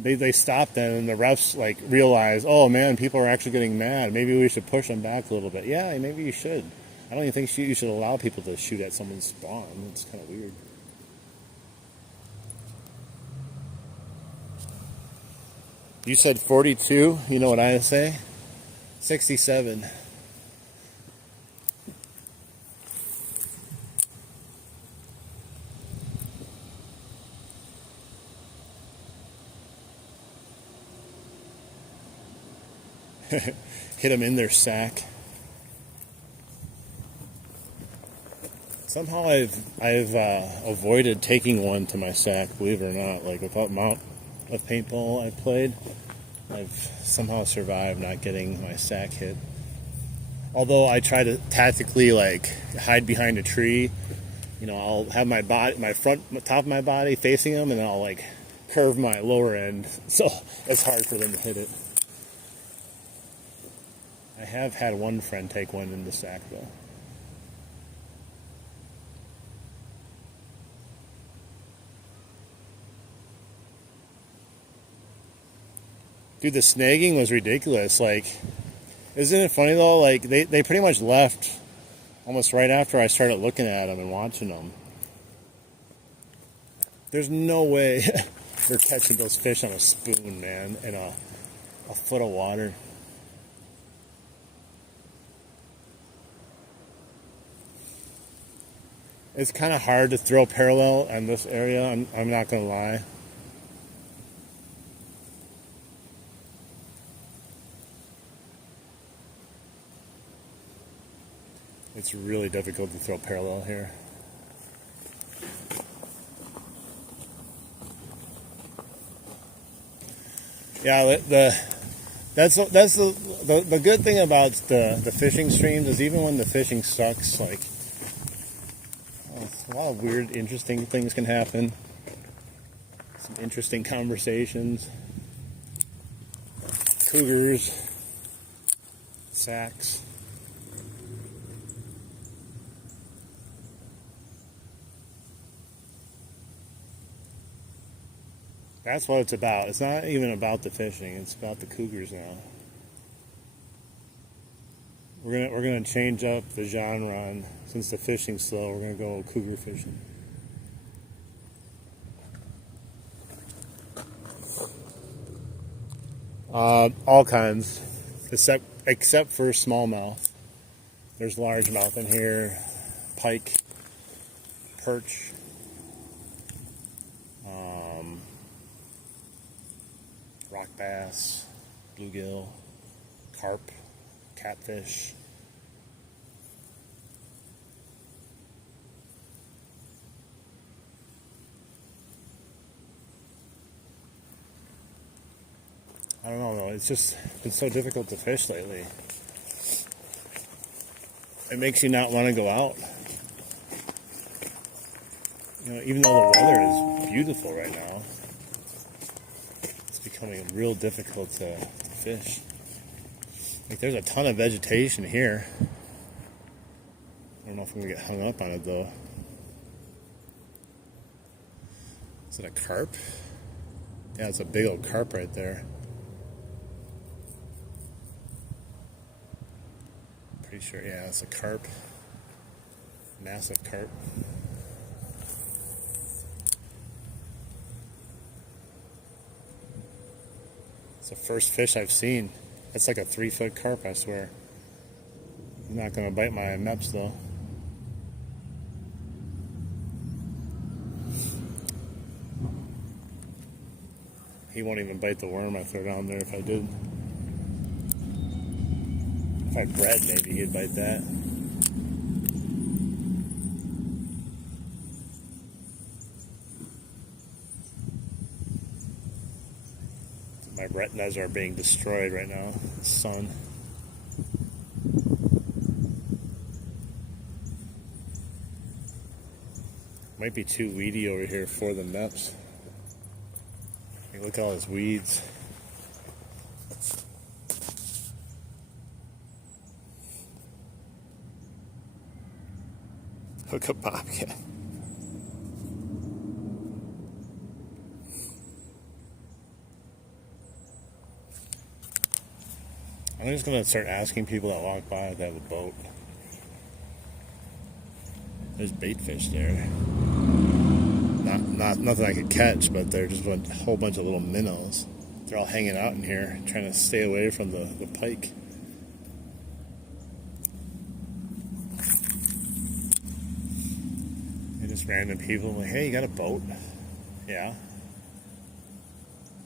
They stopped them, and the refs like realized, "Oh man, people are actually getting mad. Maybe we should push them back a little bit." Yeah, maybe you should. I don't even think you should allow people to shoot at someone's spawn. It's kind of weird. You said 42. You know what I say? 67. Hit them in their sack. Somehow I've avoided taking one to my sack, believe it or not. Like with the amount of paintball I've played, I've somehow survived not getting my sack hit. Although I try to tactically like hide behind a tree, I'll have my top of my body facing them, and then I'll like curve my lower end, so it's hard for them to hit it. I have had one friend take one in the sack though. Dude, the snagging was ridiculous. Like, isn't it funny though? Like, they pretty much left almost right after I started looking at them and watching them. There's no way they're catching those fish on a spoon, man, in a foot of water. It's kind of hard to throw parallel on this area, I'm not going to lie. It's really difficult to throw parallel here. Yeah, that's the good thing about the fishing streams is even when the fishing sucks, like a lot of weird, interesting things can happen. Some interesting conversations. Cougars, sacks. That's what it's about. It's not even about the fishing. It's about the cougars now. We're gonna change up the genre, and since the fishing's slow, we're gonna go cougar fishing. All kinds, except for smallmouth. There's largemouth in here, pike, perch. rock bass, bluegill, carp, catfish. I don't know though, it's just been so difficult to fish lately. It makes you not want to go out. You know, even though the weather is beautiful right now, it's becoming real difficult to fish. Like, there's a ton of vegetation here. I don't know if I'm gonna get hung up on it though. Is it a carp? Yeah, it's a big old carp right there. Pretty sure, yeah, it's a carp. Massive carp. It's the first fish I've seen. It's like a 3-foot carp, I swear. I'm not gonna bite my meps though. He won't even bite the worm I throw down there if I did. If I bred, maybe he'd bite that. My retinas are being destroyed right now. The sun. Might be too weedy over here for the meps. Hey, look at all those weeds. Hook a bobcat. I'm just gonna start asking people that walk by if they have a boat. There's bait fish there. Nothing I could catch, but they're just a whole bunch of little minnows. They're all hanging out in here, trying to stay away from the pike. And just random people like, hey, you got a boat? Yeah.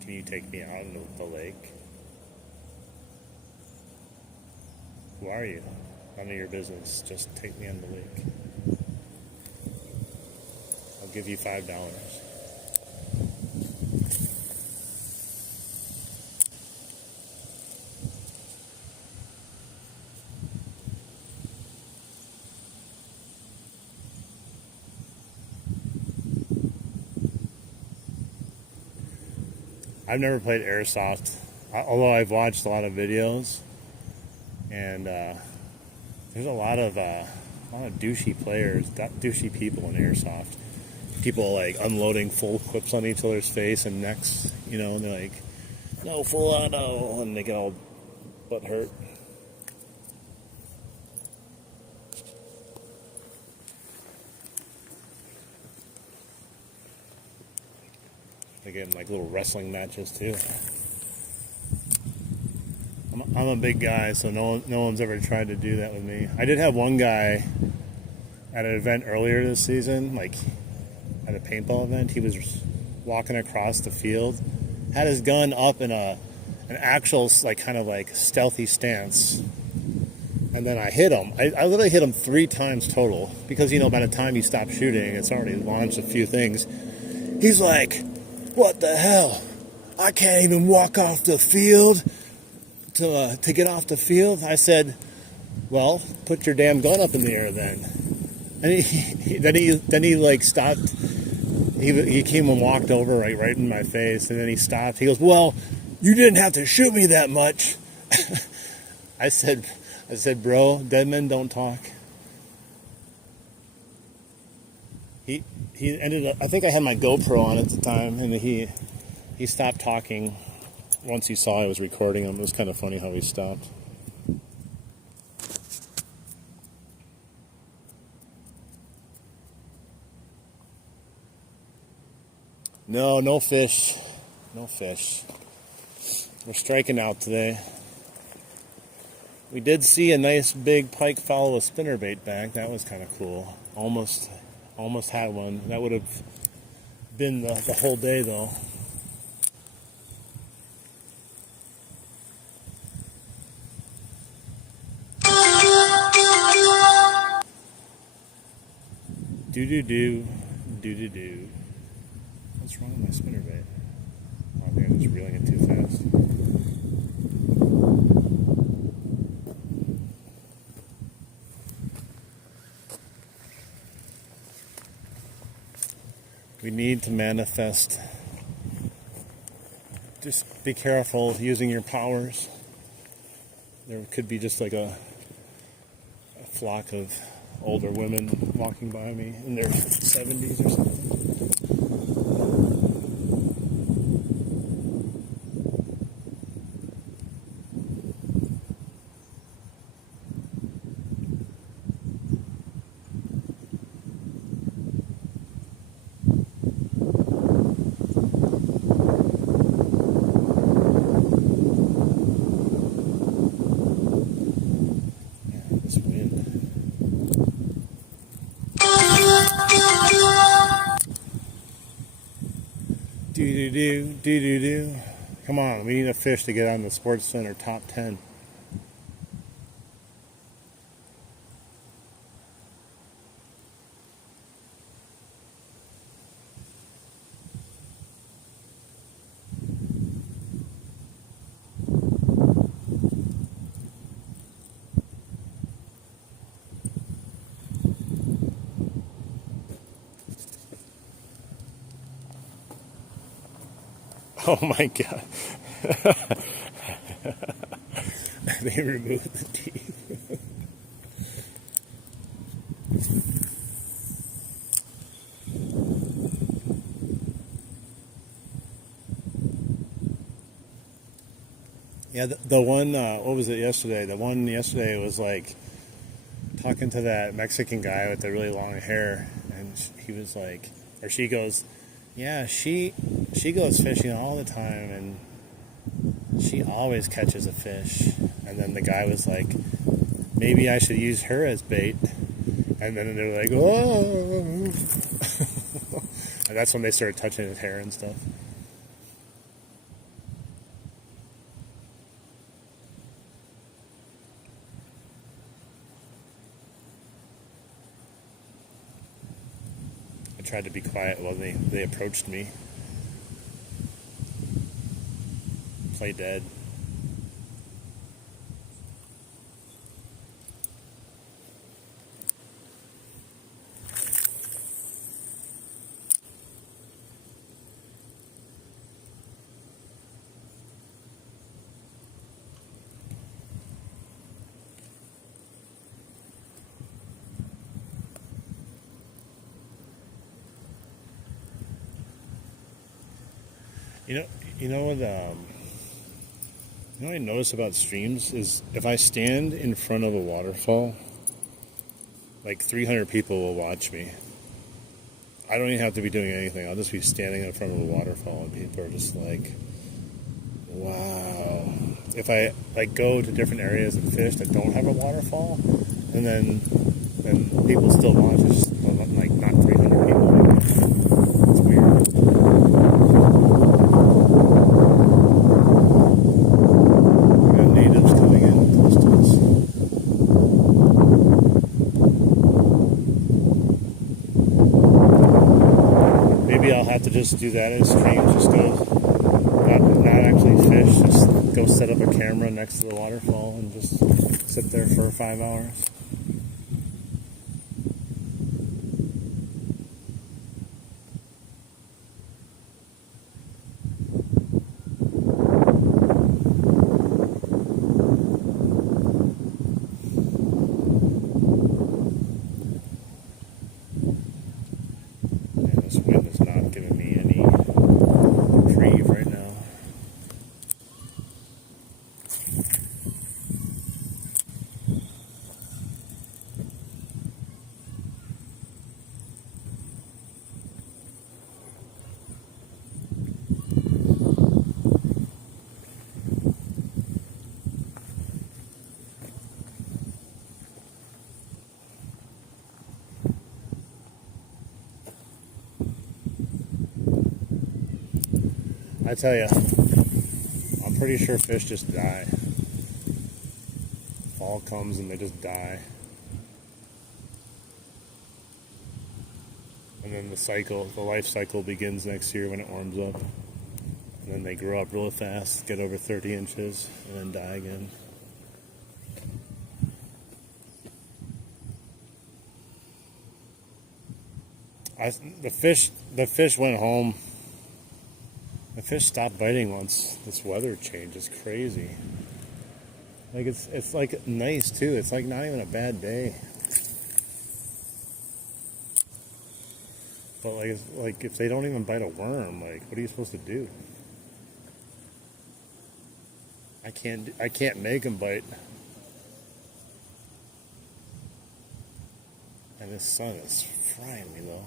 Can you take me out into the lake? Who are you? None of your business. Just take me on the lake. I'll give you $5. I've never played airsoft, although I've watched a lot of videos, and there's a lot of douchey players, douchey people in airsoft. People like unloading full clips on each other's face and necks, you know, and they're like, no, full auto, and they get all butt hurt. They get in like little wrestling matches too. I'm a big guy, so no one's ever tried to do that with me. I did have one guy at an event earlier this season, like at a paintball event. He was walking across the field, had his gun up in an actual like kind of like stealthy stance, and then I hit him. I literally hit him 3 times total because, you know, by the time you stop shooting, it's already launched a few things. He's like, what the hell? I can't even walk off the field to get off the field. I said, well, put your damn gun up in the air then. And then he like stopped. He came and walked over right in my face, and then he stopped. He goes, well, you didn't have to shoot me that much. I said, bro, dead men don't talk. He ended up, I think I had my GoPro on at the time, and he stopped talking once he saw I was recording him. It was kind of funny how he stopped. No fish. No fish. We're striking out today. We did see a nice big pike follow a spinnerbait back. That was kind of cool. Almost had one. That would have been the whole day though. Do do do, do do do. What's wrong with my spinnerbait? Oh, I think I'm just reeling it too fast. We need to manifest. Just be careful using your powers. There could be just like a flock of older women walking by me in their 70s or something. This wind. Do. Come on, we need a fish to get on the Sports Center top 10. Oh my god. They removed the teeth. Yeah, the one, what was it yesterday? The one yesterday was like talking to that Mexican guy with the really long hair, and he was like, or she goes, yeah, she goes fishing all the time, and she always catches a fish. And then the guy was like, maybe I should use her as bait. And then they're like, oh. And that's when they started touching his hair and stuff. I tried to be quiet while they approached me. Play dead. You know what? You know what I notice about streams is if I stand in front of a waterfall, like 300 people will watch me. I don't even have to be doing anything. I'll just be standing in front of a waterfall, and people are just like, "Wow!" If I like go to different areas and fish that don't have a waterfall, and then people still watch. It's just like not 300 people. It's weird. Maybe I'll have to just do that in streams, just go, not actually fish, just go set up a camera next to the waterfall and just sit there for 5 hours. This wind is not giving me any reprieve right now. I tell you, I'm pretty sure fish just die. Fall comes and they just die. And then the life cycle begins next year when it warms up. And then they grow up real fast, get over 30 inches, and then die again. The fish went home. The fish stopped biting once this weather changed. It's crazy. Like it's like nice too. It's like not even a bad day. But like if they don't even bite a worm, like what are you supposed to do? I can't make them bite. And this sun is frying me though.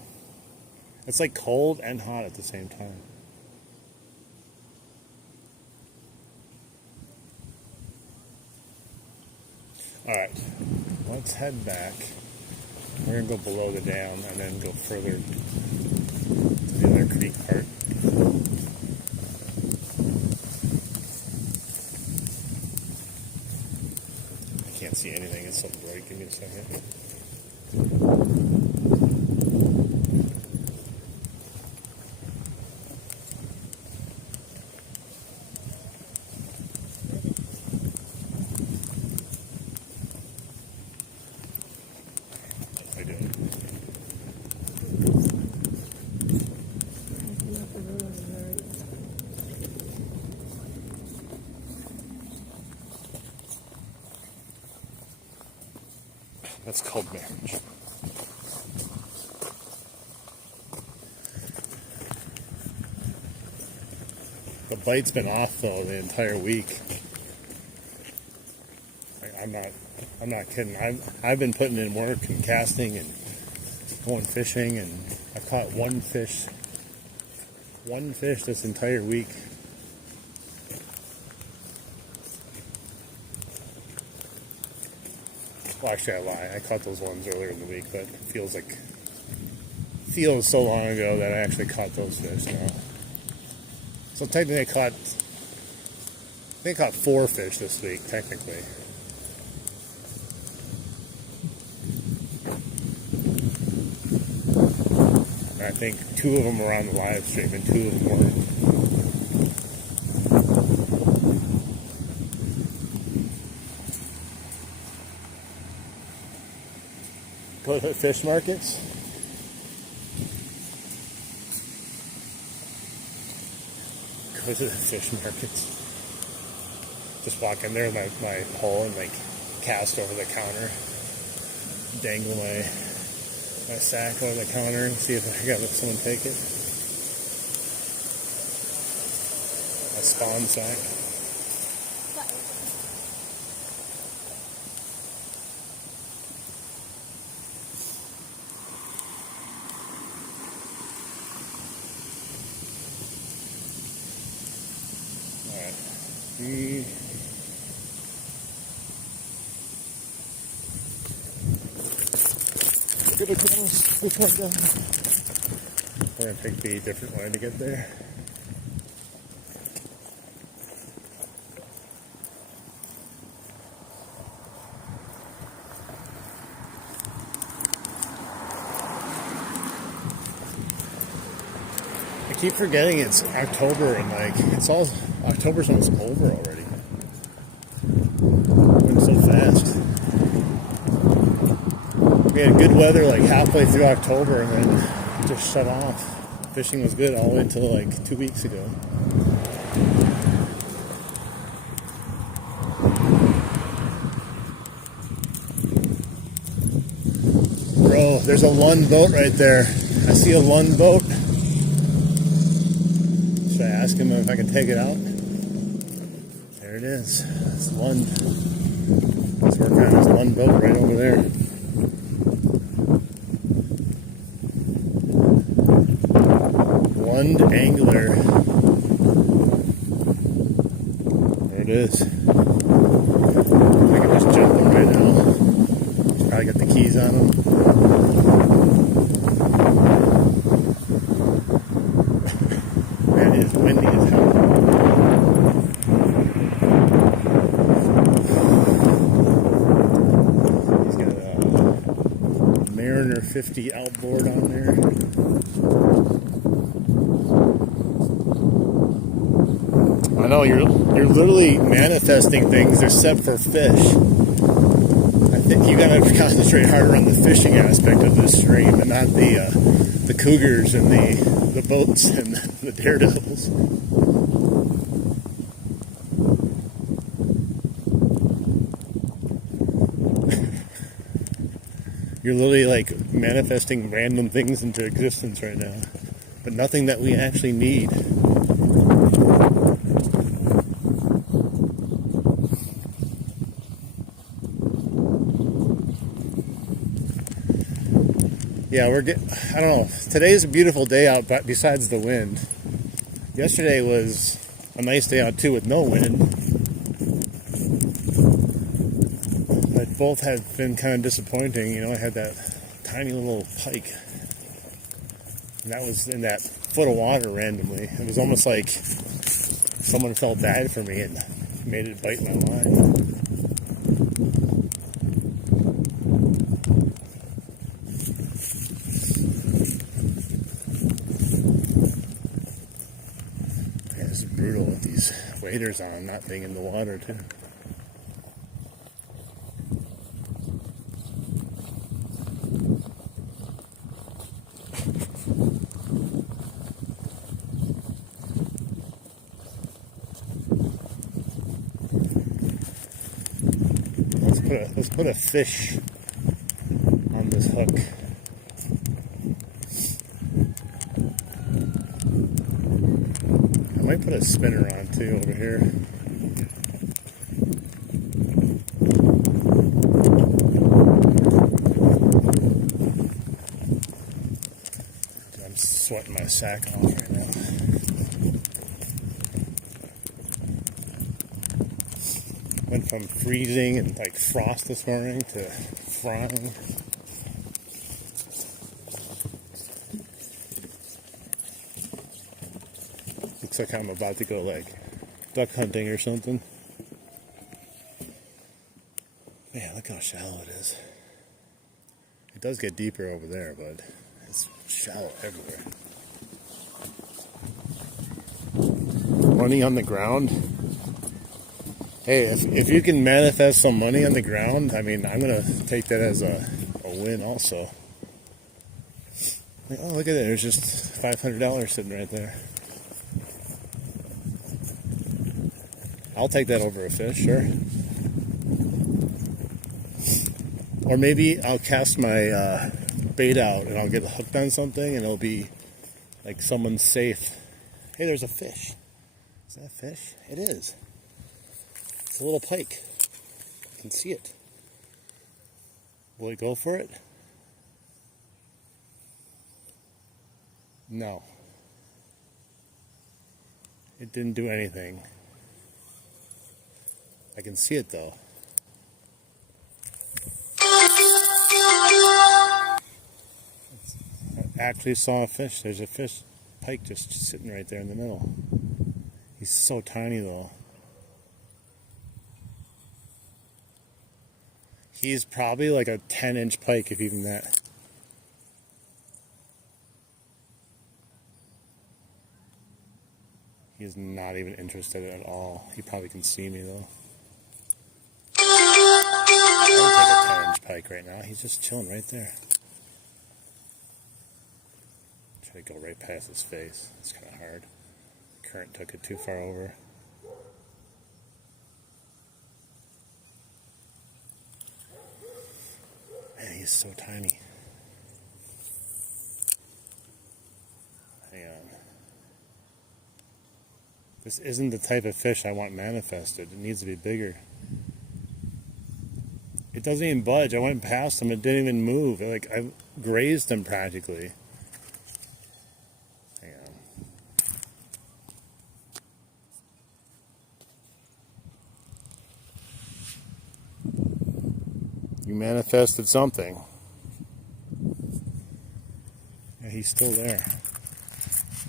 It's like cold and hot at the same time. Alright, let's head back. We're going to go below the dam and then go further to the other creek part. I can't see anything, it's so bright. Give me a second. That's called marriage. The bite's been off though the entire week. I'm not kidding. I've been putting in work and casting and going fishing, and I caught one fish this entire week. Well, actually, I lie. I caught those ones earlier in the week, but it feels so long ago that I actually caught those fish now. So technically, I caught 4 fish this week, technically. And I think 2 of them were on the live stream and 2 of them weren't. Go to the fish markets. Go to the fish markets. Just walk in there with my pole and like cast over the counter. Dangle my sack over the counter and see if I got someone take it. My spawn sack. Good across this one down. We're going to take the different way to get there. I keep forgetting it's October and October's almost over already. Went so fast. We had good weather like halfway through October and then it just shut off. Fishing was good all the way until like 2 weeks ago. Bro, there's a Lund boat right there. I see a Lund boat. Should I ask him if I can take it out? There it is. It's Lund. He's working on his Lund boat right over there. Lund Angler. There it is. I can just jump him right now. He's probably got the keys on him. Man, it is windy as hell. He's got a Mariner 50 outboard on there. I know you're literally manifesting things except for fish. I think you gotta concentrate harder on the fishing aspect of this stream and not the cougars and the boats and the daredevils. You're literally like manifesting random things into existence right now, but nothing that we actually need. Yeah, I don't know. Today's a beautiful day out, but besides the wind. Yesterday was a nice day out too with no wind. But both have been kind of disappointing. You know, I had that tiny little pike. And that was in that foot of water randomly. It was almost like someone felt bad for me and made it bite my line. It's brutal with these waders on, not being in the water too. Let's put a fish on this hook. I might put a spinner on too over here. I'm sweating my sack off right now. Went from freezing and like frost this morning to frying. Looks like I'm about to go like duck hunting or something. Man, look how shallow it is. It does get deeper over there, but it's shallow everywhere. Money on the ground. Hey, if you can manifest some money on the ground, I mean, I'm going to take that as a win also. Like, oh, look at that. There's just $500 sitting right there. I'll take that over a fish, sure. Or maybe I'll cast my bait out and I'll get hooked on something and it'll be like someone's safe. Hey, there's a fish. Is that a fish? It is. It's a little pike. I can see it. Will it go for it? No. It didn't do anything. I can see it though. I actually saw a fish. There's a fish, pike just sitting right there in the middle. He's so tiny though. He's probably like a 10-inch pike, if even that. He's not even interested at all. He probably can see me though. I would take a 10-inch pike right now. He's just chilling right there. Try to go right past his face. It's kind of hard. The current took it too far over. Man, he's so tiny. Hang on. This isn't the type of fish I want manifested. It needs to be bigger. It doesn't even budge. I went past him. It didn't even move. Like, I grazed him practically. Hang on. You manifested something. Yeah, he's still there.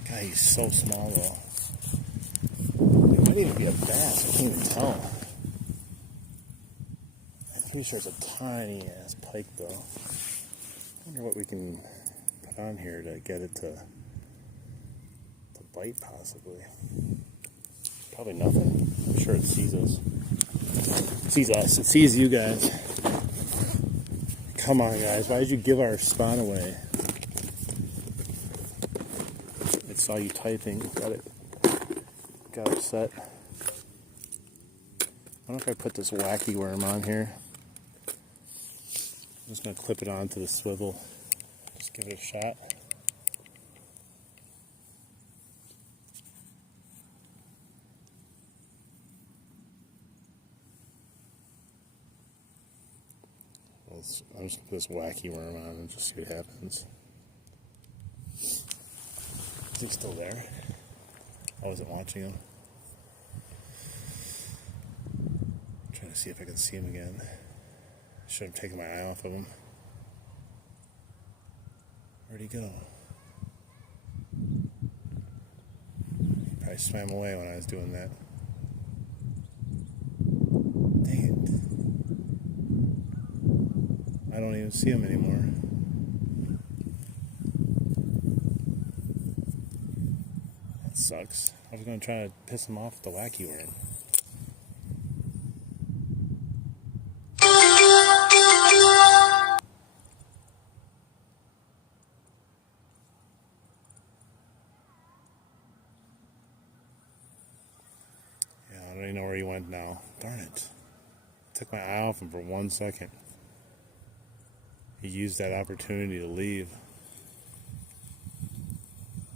God, he's so small though. It might even be a bass. I can't even tell. I'm pretty sure it's a tiny ass pike though. wonder what we can put on here to get it to bite, possibly. Probably nothing. I'm sure it sees us. It sees us. It sees you guys. Come on, guys. Why did you give our spawn away? It saw you typing. Got upset. I wonder if I put this wacky worm on here. I'm just going to clip it onto the swivel. Just give it a shot. I'm just going to put this wacky worm on and just see what happens. Is it still there? I wasn't watching him. I'm trying to see if I can see him again. Should have taken my eye off of him. Where'd he go? He probably swam away when I was doing that. Dang it. I don't even see him anymore. That sucks. I was going to try to piss him off with the wacky worm. I don't even know where he went now. Darn it. Took my eye off him for 1 second. He used that opportunity to leave.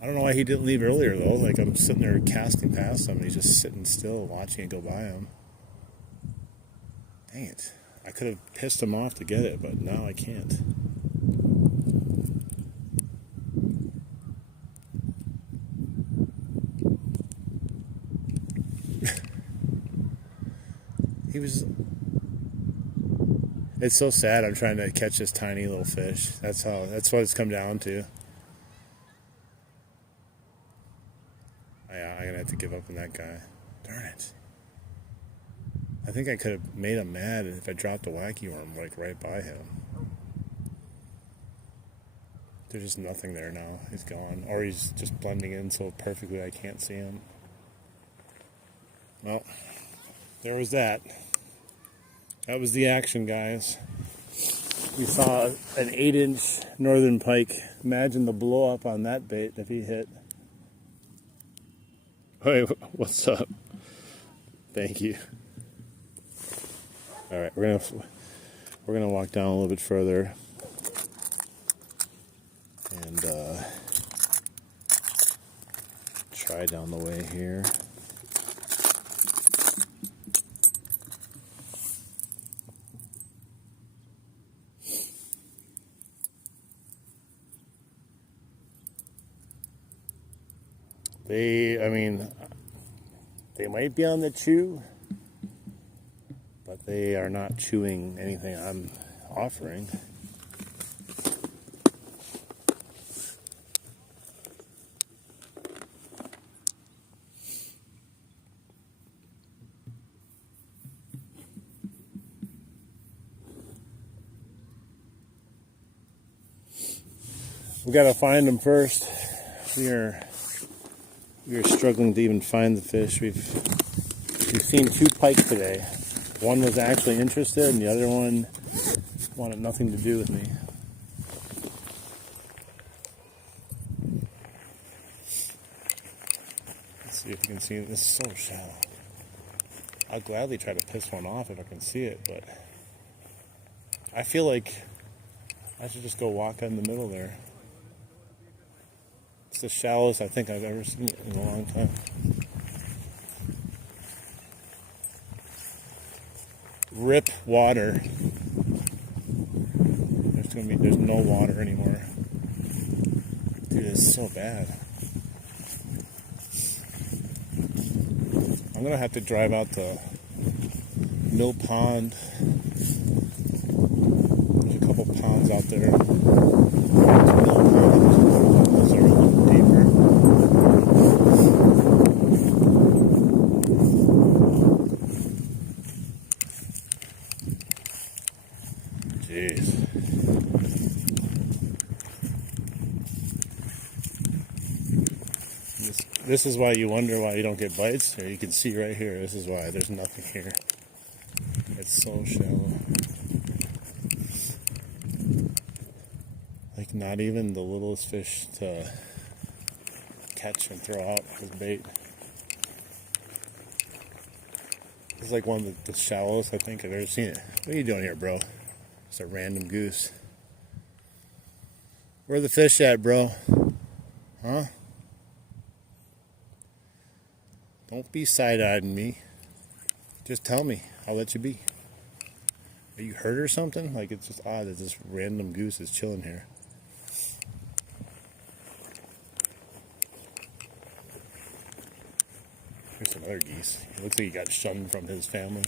I don't know why he didn't leave earlier, though. Like, I'm sitting there casting past him, and he's just sitting still, watching it go by him. Dang it. I could have pissed him off to get it, but now I can't. He was... It's so sad I'm trying to catch this tiny little fish. That's what it's come down to. Yeah, I'm going to have to give up on that guy. Darn it. I think I could have made him mad if I dropped a wacky worm like right by him. There's just nothing there now. He's gone. Or he's just blending in so perfectly I can't see him. Well, there was that. That was the action, guys. We saw an 8-inch northern pike. Imagine the blow up on that bait if he hit. Hey, what's up? Thank you. All right, we're gonna walk down a little bit further and try down the way here. They might be on the chew, but they are not chewing anything I'm offering. We gotta find them first. We are struggling to even find the fish. We've seen 2 pike today. One was actually interested, and the other one wanted nothing to do with me. Let's see if you can see it. This is so shallow. I'll gladly try to piss one off if I can see it, but I feel like I should just go walk in the middle there. It's the shallowest I think I've ever seen it in a long time. Rip water. There's no water anymore. Dude, it's so bad. I'm gonna have to drive out to Mill Pond. There's a couple ponds out there. Those are a little deeper. Jeez. This is why you wonder why you don't get bites. Or you can see right here. This is why there's nothing here. It's so shallow. Like not even the littlest fish to catch and throw out as bait. It's like one of the shallowest I think I've ever seen it. What are you doing here, bro? It's a random goose. Where the fish at, bro? Huh? Don't be side-eyeing me. Just tell me. I'll let you be. Are you hurt or something? Like, it's just odd that this random goose is chilling here. Here's some other geese. It looks like he got shunned from his family.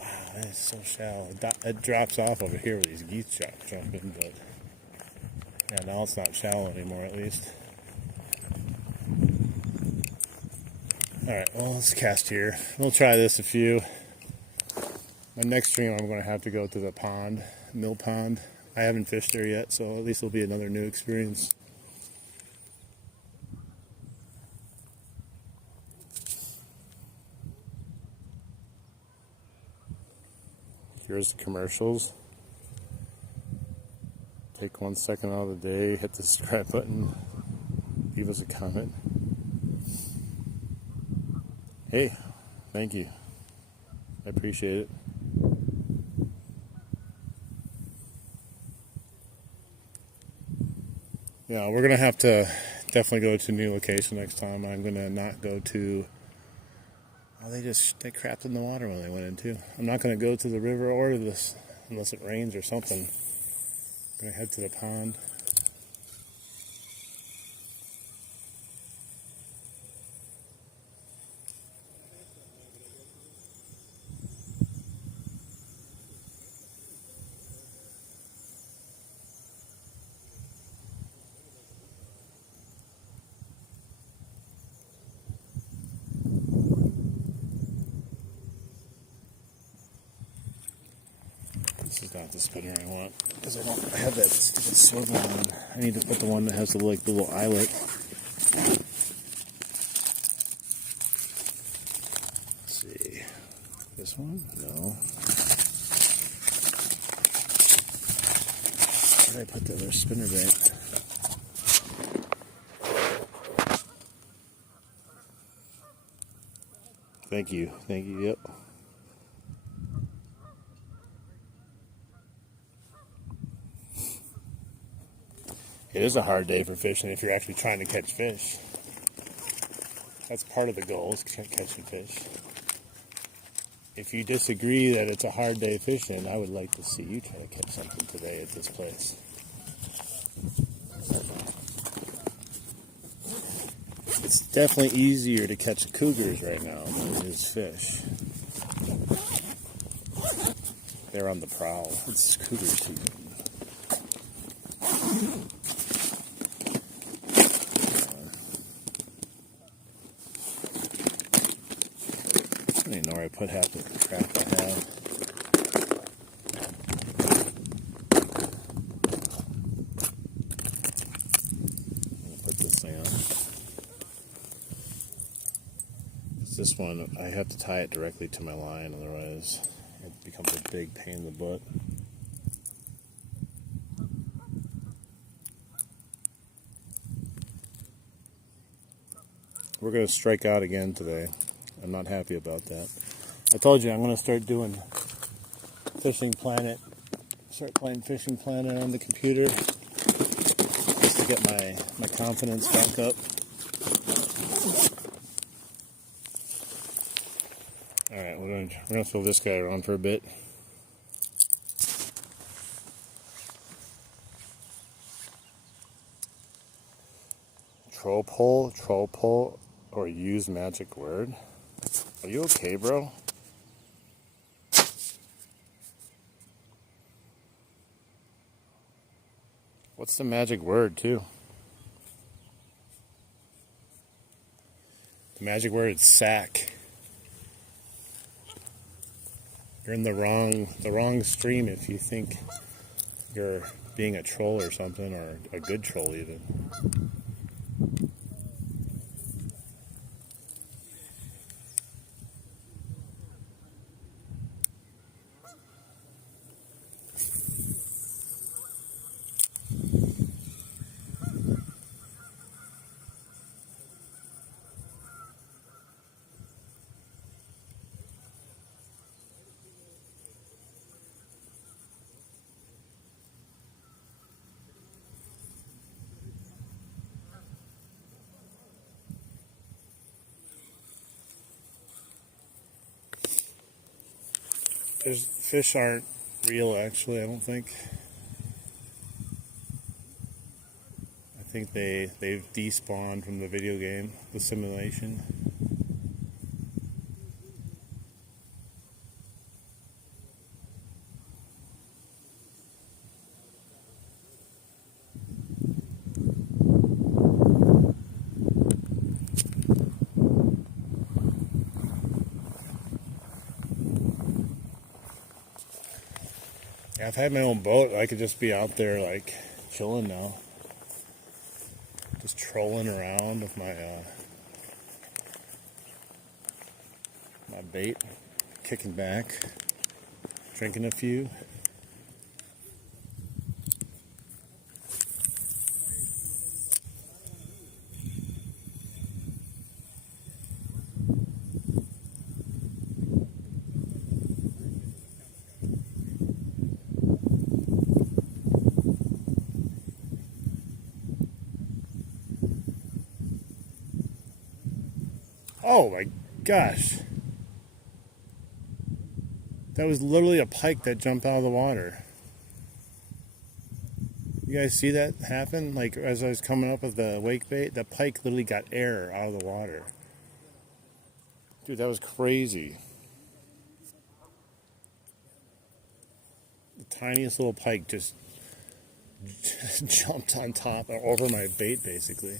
Wow, that is so shallow. It drops off over here where these geese jump in, but yeah, now it's not shallow anymore at least. Alright, well, let's cast here. We'll try this a few. My next stream, I'm going to have to go to the pond, Mill Pond. I haven't fished there yet, so at least it'll be another new experience. Here's the commercials. Take 1 second out of the day, hit the subscribe button, leave us a comment. Hey, thank you. I appreciate it. Yeah, we're gonna have to definitely go to a new location next time. I'm gonna not go to. Oh, they crapped in the water when they went in too. I'm not gonna go to the river or to this unless it rains or something. I'm gonna head to the pond. This is not the spinner I want because I don't have that stupid swivel on. I need to put the one that has the little eyelet. Let's see. This one? No. Where did I put the other spinner bait? Thank you. Thank you. Yep. It is a hard day for fishing if you're actually trying to catch fish. That's part of the goal, is catching fish. If you disagree that it's a hard day fishing, I would like to see you try to catch something today at this place. It's definitely easier to catch cougars right now than it is fish. They're on the prowl. It's cougar season. I don't even know where I put half the crap I have. I'm gonna put this thing on. This one, I have to tie it directly to my line, otherwise it becomes a big pain in the butt. We're going to strike out again today. I'm not happy about that. I told you I'm going to start doing Fishing Planet. Start playing Fishing Planet on the computer just to get my confidence back up. Alright, we're gonna throw this guy around for a bit. Troll pull, or use magic word. Are you okay, bro? What's the magic word, too? The magic word is sack. You're in the wrong stream if you think you're being a troll or something, or a good troll even. fish aren't real, actually. I don't think. I think they've despawned from the video game, the simulation. Yeah, if I had my own boat, I could just be out there like chilling now. Just trolling around with my my bait, kicking back, drinking a few. Oh my gosh. That was literally a pike that jumped out of the water. You guys see that happen? Like as I was coming up with the wake bait, the pike literally got air out of the water. Dude, that was crazy. The tiniest little pike just jumped on top or over my bait basically.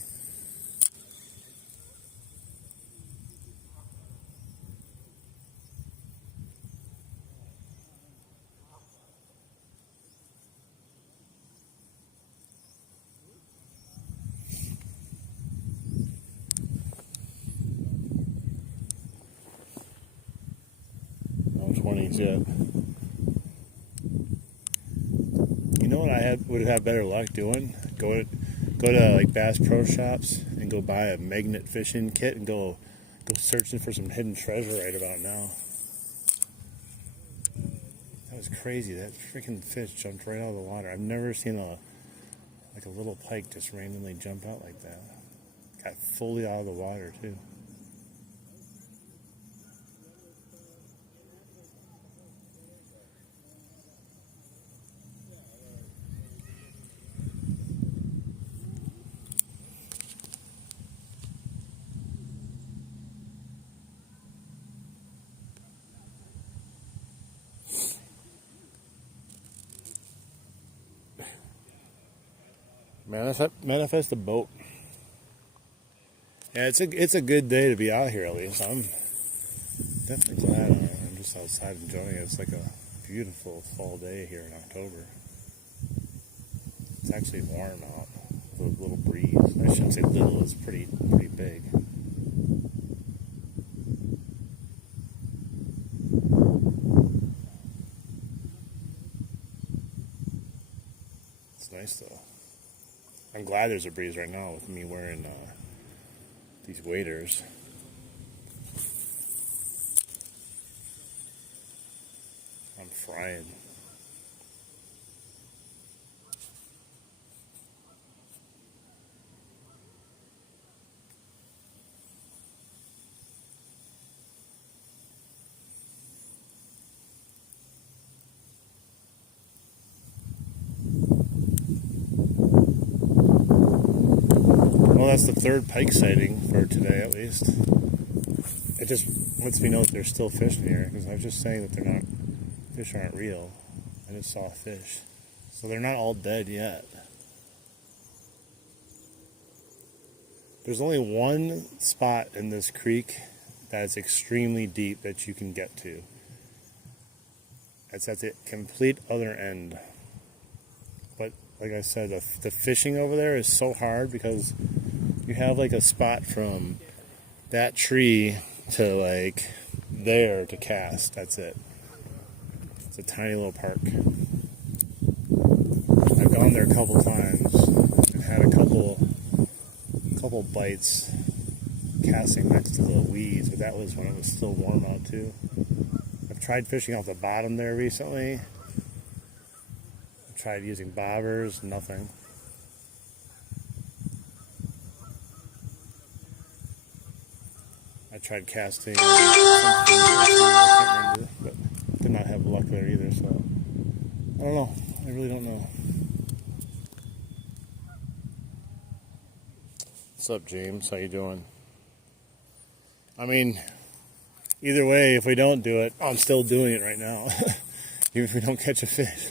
No 20s yet. You know what I would have better luck doing? Go to like Bass Pro Shops and go buy a magnet fishing kit and go searching for some hidden treasure right about now. That was crazy. That freaking fish jumped right out of the water. I've never seen a little pike just randomly jump out like that. Got fully out of the water too. Manifest the boat. Yeah, it's a good day to be out here at least. I'm definitely glad I'm just outside enjoying it. It's like a beautiful fall day here in October. It's actually warm out. A little breeze. I shouldn't say little, it's pretty big. It's nice though. I'm glad there's a breeze right now with me wearing these waders. I'm frying. Well, that's the third pike sighting for today, at least. It just lets me know that there's still fish in here, because I was just saying that fish aren't real. I just saw fish. So they're not all dead yet. There's only one spot in this creek that is extremely deep that you can get to. It's at the complete other end. But like I said, the fishing over there is so hard because you have like a spot from that tree to like there to cast. That's it. It's a tiny little park. I've gone there a couple times and had a couple bites casting next to the weeds, but that was when it was still warm out too. I've tried fishing off the bottom there recently. I've tried using bobbers, nothing. I tried casting something, I can't remember, but did not have luck there either, so I don't know. I really don't know. What's up, James? How you doing? I mean, either way, if we don't do it, I'm still doing it right now, even if we don't catch a fish.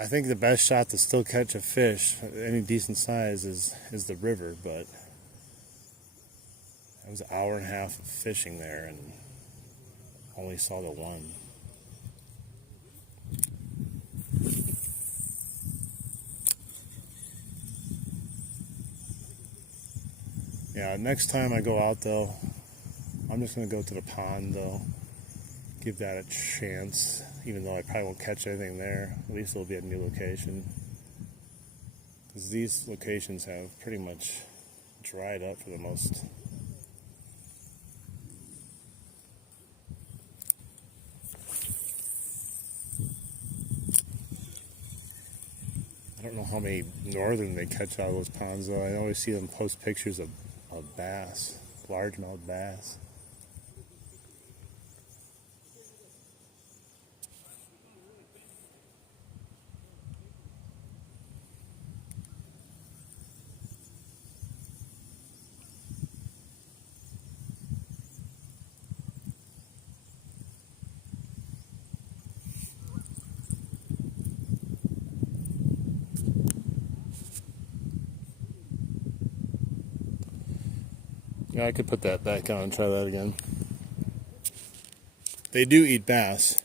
I think the best shot to still catch a fish, any decent size, is the river, but it was an hour and a half of fishing there and only saw the one. Yeah, next time I go out though, I'm just going to go to the pond though. Give that a chance, even though I probably won't catch anything there. At least it'll be a new location. Because these locations have pretty much dried up for the most. I don't know how many northern they catch out of those ponds though. I always see them post pictures of bass, largemouth bass. Yeah, I could put that back on and try that again. They do eat bass.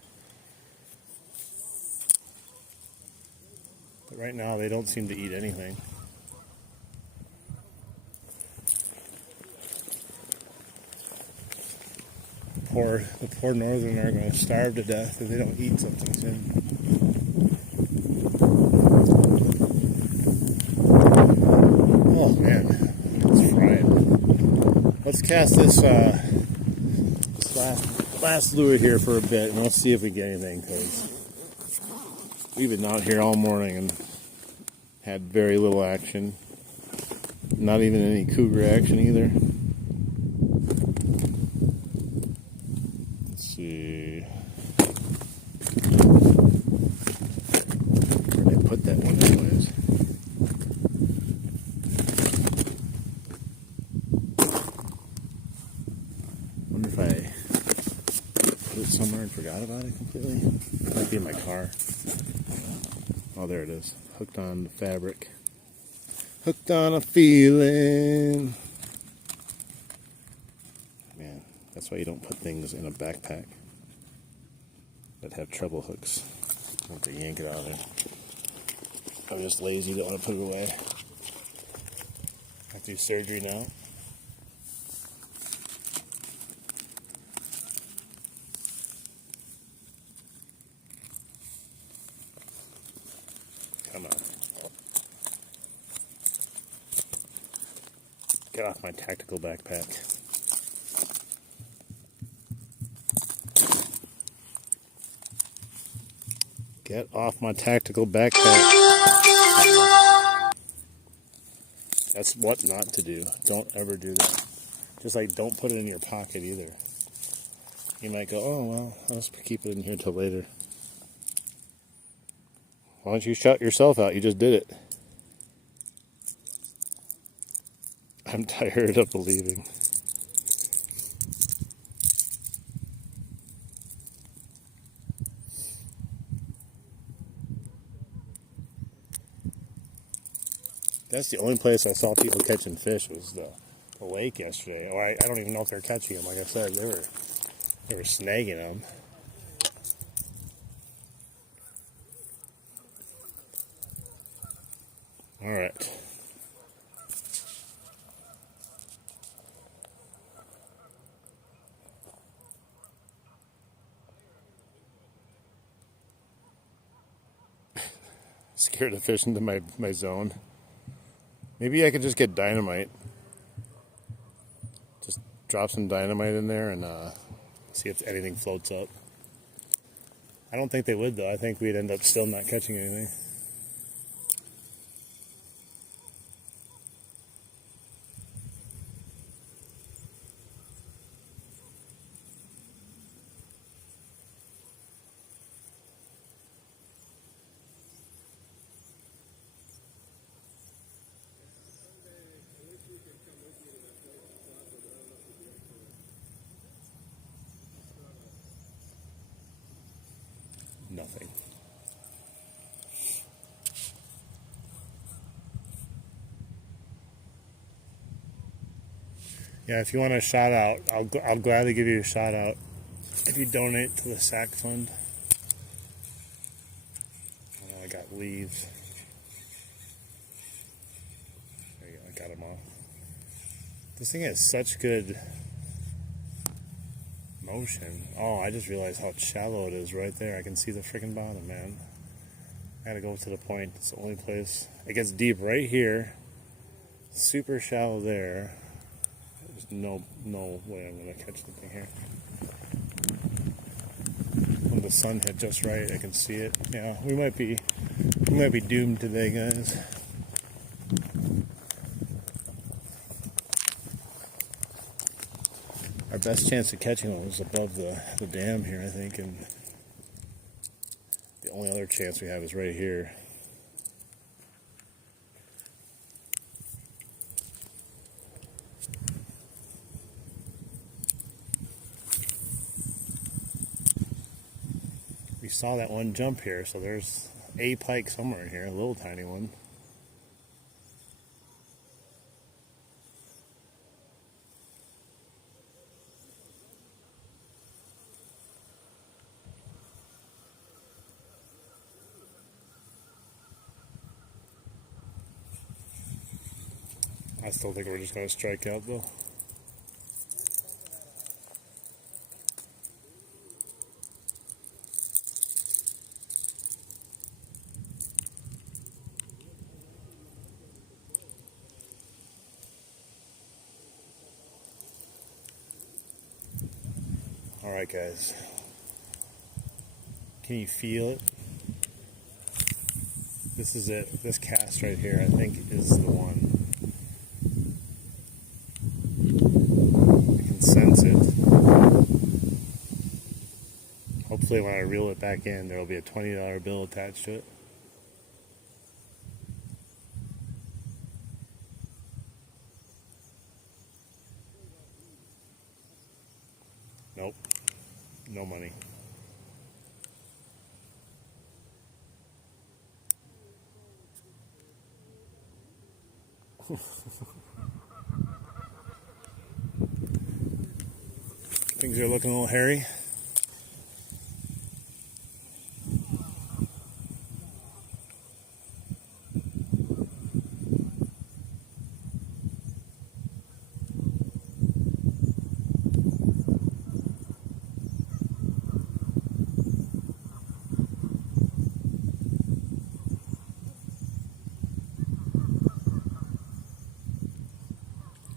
But right now they don't seem to eat anything. The poor northern are going to starve to death if they don't eat something soon. Oh man, it's fried. Let's cast this last lure here for a bit, and let's see if we get anything, because we've been out here all morning and had very little action. Not even any cougar action either. Let's see. Where'd I put that one anyways? Wonder if I put it somewhere and forgot about it completely. It might be in my car. Oh, there it is. Hooked on the fabric. Hooked on a feeling. Man, that's why you don't put things in a backpack that have treble hooks. I have to yank it out of there. I'm just lazy, don't want to put it away. I have to do surgery now. Come on. Get off my tactical backpack. Get off my tactical backpack. That's what not to do. Don't ever do that. Just like don't put it in your pocket either. You might go, oh, well, I'll just keep it in here till later. Why don't you shut yourself out? You just did it. I'm tired of believing. That's the only place I saw people catching fish was the lake yesterday. Or I don't even know if they're catching them. Like I said, they were snagging them. All right. Scared of fish into my zone. Maybe I could just get dynamite. Just drop some dynamite in there and see if anything floats up. I don't think they would though. I think we'd end up still not catching anything. nothing. Yeah, if you want a shout out, I'll gladly give you a shout out if you donate to the SAC fund. I got leaves. There you go, I got them all. This thing has such good motion. Oh, I just realized how shallow it is right there. I can see the freaking bottom, man. I gotta go to the point. It's the only place. It gets deep right here. Super shallow there. There's no way I'm gonna catch the thing here. When the sun hit just right, I can see it. Yeah, we might be doomed today, guys. Our best chance of catching one was above the dam here, I think, and the only other chance we have is right here. We saw that one jump here, so there's a pike somewhere in here, a little tiny one. I still think we're just going to strike out, though. All right, guys. Can you feel it? This is it. This cast right here, I think, is the one. I can sense it. Hopefully when I reel it back in, there will be a $20 bill attached to it. Nope. No money. Things are looking a little hairy.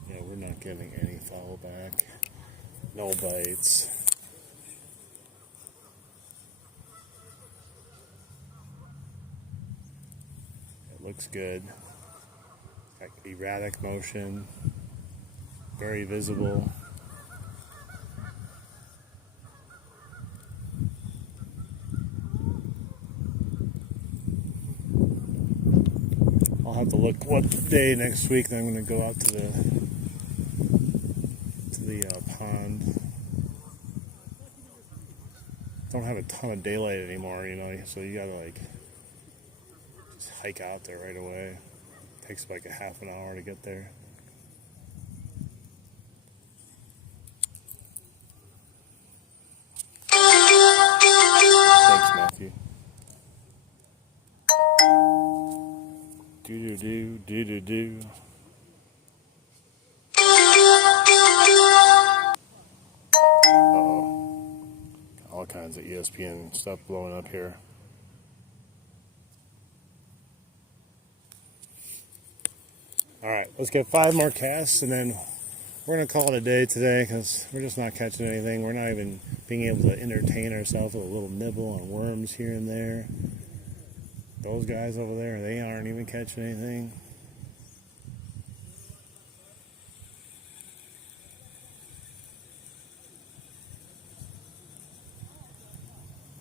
Yeah, we're not getting any follow back. No bites. It looks good. Got erratic motion. Very visible. I'll have to look what day next week that I'm going to go out to the pond. Don't have a ton of daylight anymore, so you gotta like just hike out there right away. It takes like a half an hour to get there. Thanks, Matthew. Do. All kinds of ESPN stuff blowing up here. Alright, let's get 5 more casts and then we're going to call it a day today because we're just not catching anything. We're not even being able to entertain ourselves with a little nibble on worms here and there. Those guys over there, they aren't even catching anything.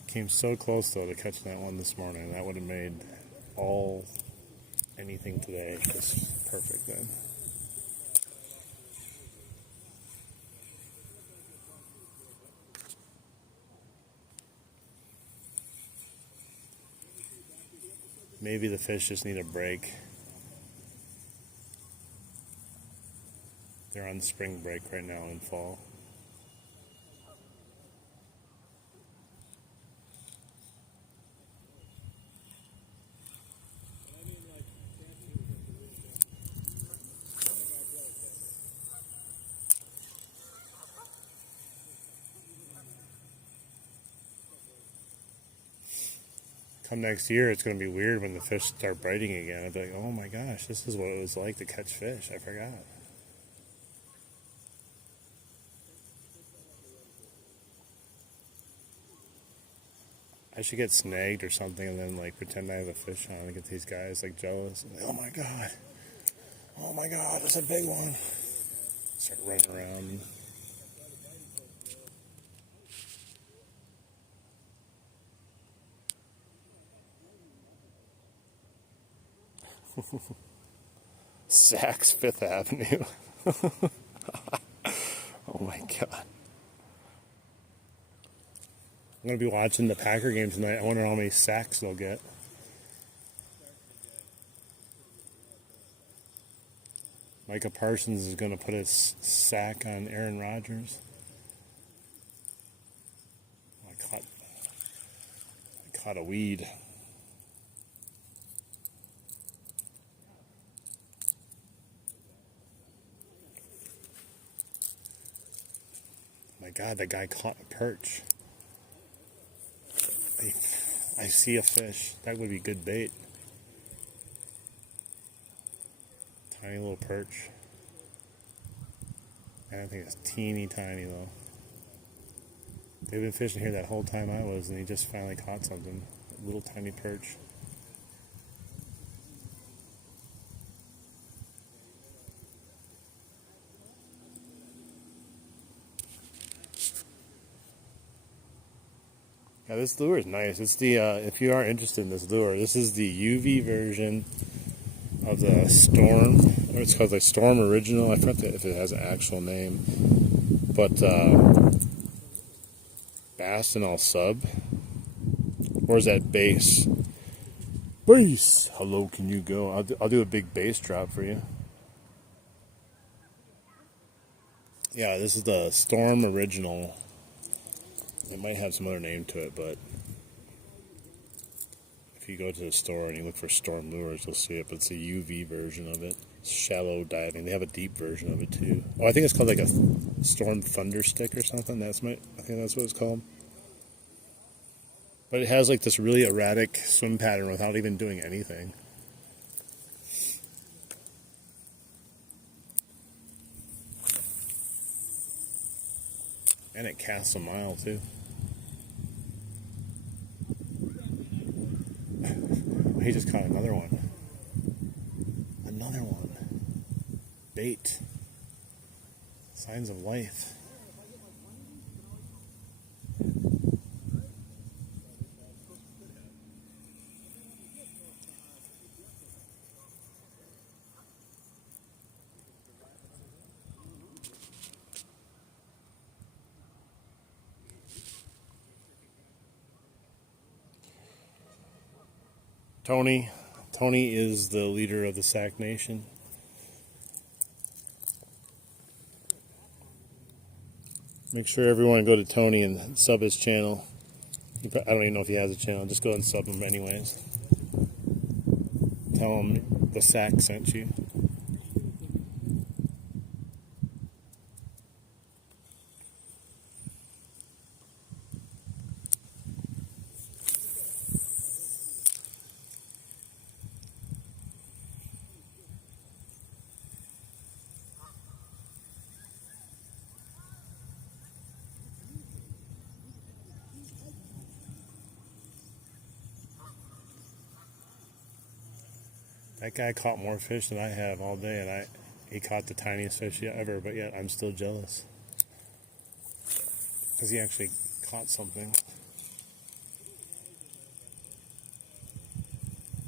Came so close though to catching that one this morning. That would have made anything today just perfect then. Maybe the fish just need a break. They're on spring break right now in fall. Come next year, it's going to be weird when the fish start biting again. I'll be like, oh my gosh, this is what it was like to catch fish. I forgot. I should get snagged or something and then like pretend I have a fish on and get these guys like jealous. Like, oh my god, that's a big one. Start running around. Saks Fifth Avenue. Oh my god. I'm going to be watching the Packer game tonight. I wonder how many sacks they'll get. Micah Parsons is going to put a sack on Aaron Rodgers. I caught a weed. My God, that guy caught a perch. I see a fish. That would be good bait. Tiny little perch. And I think it's teeny tiny though. They've been fishing here that whole time I was, and he just finally caught something. A little tiny perch. Yeah, this lure is nice. It's the if you are interested in this lure, this is the UV version of the Storm. Or it's called the Storm Original. I forget if it has an actual name, but Bastinol Sub. Where's that bass? Bass. How low can you go? I'll do a big bass drop for you. Yeah, this is the Storm Original. It might have some other name to it, but if you go to the store and you look for Storm Lures, you'll see it. But it's a UV version of it. It's shallow diving. They have a deep version of it too. Oh, I think it's called like a Storm Thunder Stick or something. I think that's what it's called. But it has like this really erratic swim pattern without even doing anything. And it casts a mile too. He just caught another one. Another one. Bait. Signs of life. Tony is the leader of the Sac Nation. Make sure everyone go to Tony and sub his channel. I don't even know if he has a channel. Just go and sub him anyways. Tell him the Sac sent you. That guy caught more fish than I have all day, and he caught the tiniest fish ever, but yet I'm still jealous. Because he actually caught something.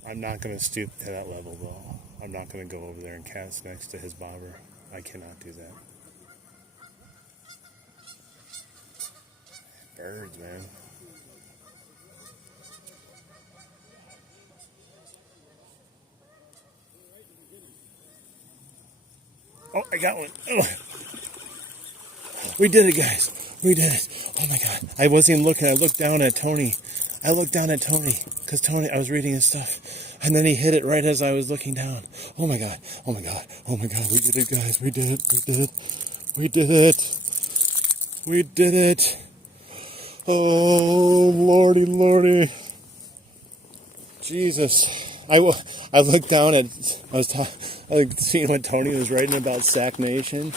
I'm not going to stoop to that level, though. I'm not going to go over there and cast next to his bobber. I cannot do that. Birds, man. I got one. Oh. We did it, guys. We did it. Oh my God. I wasn't even looking. I looked down at Tony. Because Tony, I was reading his stuff. And then he hit it right as I was looking down. Oh my God. Oh my God. Oh my God. We did it, guys. We did it. We did it. We did it. We did it. Oh, Lordy, Lordy. Jesus. I looked down at, I was seeing what Tony was writing about Sac Nation.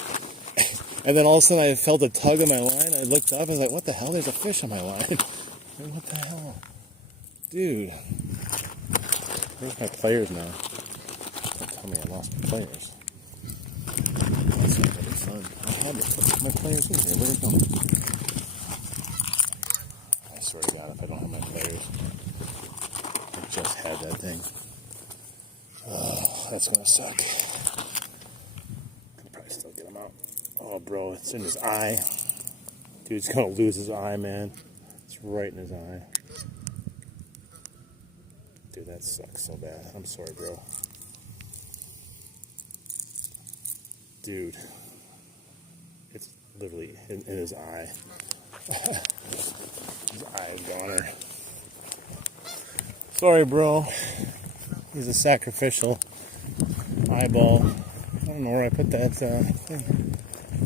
And then all of a sudden I felt a tug on my line. I looked up and I was like, what the hell? There's a fish on my line. Like, what the hell? Dude. Where's my players now? Don't tell me I lost my players. That's not gonna be fun. I had my players in here. Where'd it go? I swear to God, if I don't have my players. I just had that thing. Oh, that's gonna suck. Could probably still get him out. Oh, bro, it's in his eye. Dude's gonna lose his eye, man. It's right in his eye. Dude, that sucks so bad. I'm sorry, bro. Dude. It's literally in his eye. His eye goner. Sorry, bro. He's a sacrificial eyeball. I don't know where I put that thing.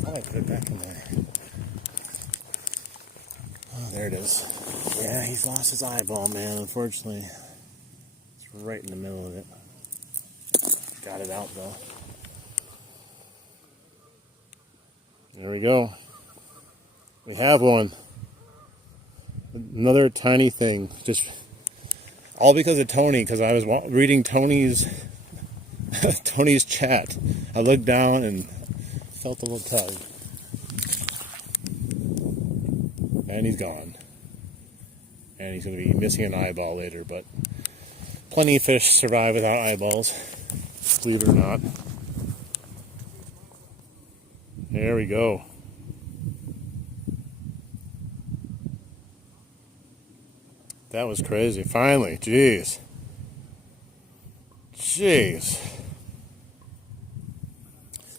Oh, I put it back in there. Oh, there it is. Yeah, he's lost his eyeball, man, unfortunately. It's right in the middle of it. Got it out, though. There we go. We have one. Another tiny thing. Just all because of Tony, because I was reading Tony's chat. I looked down and felt a little tug. And he's gone. And he's going to be missing an eyeball later, but plenty of fish survive without eyeballs, believe it or not. There we go. That was crazy. Finally, jeez.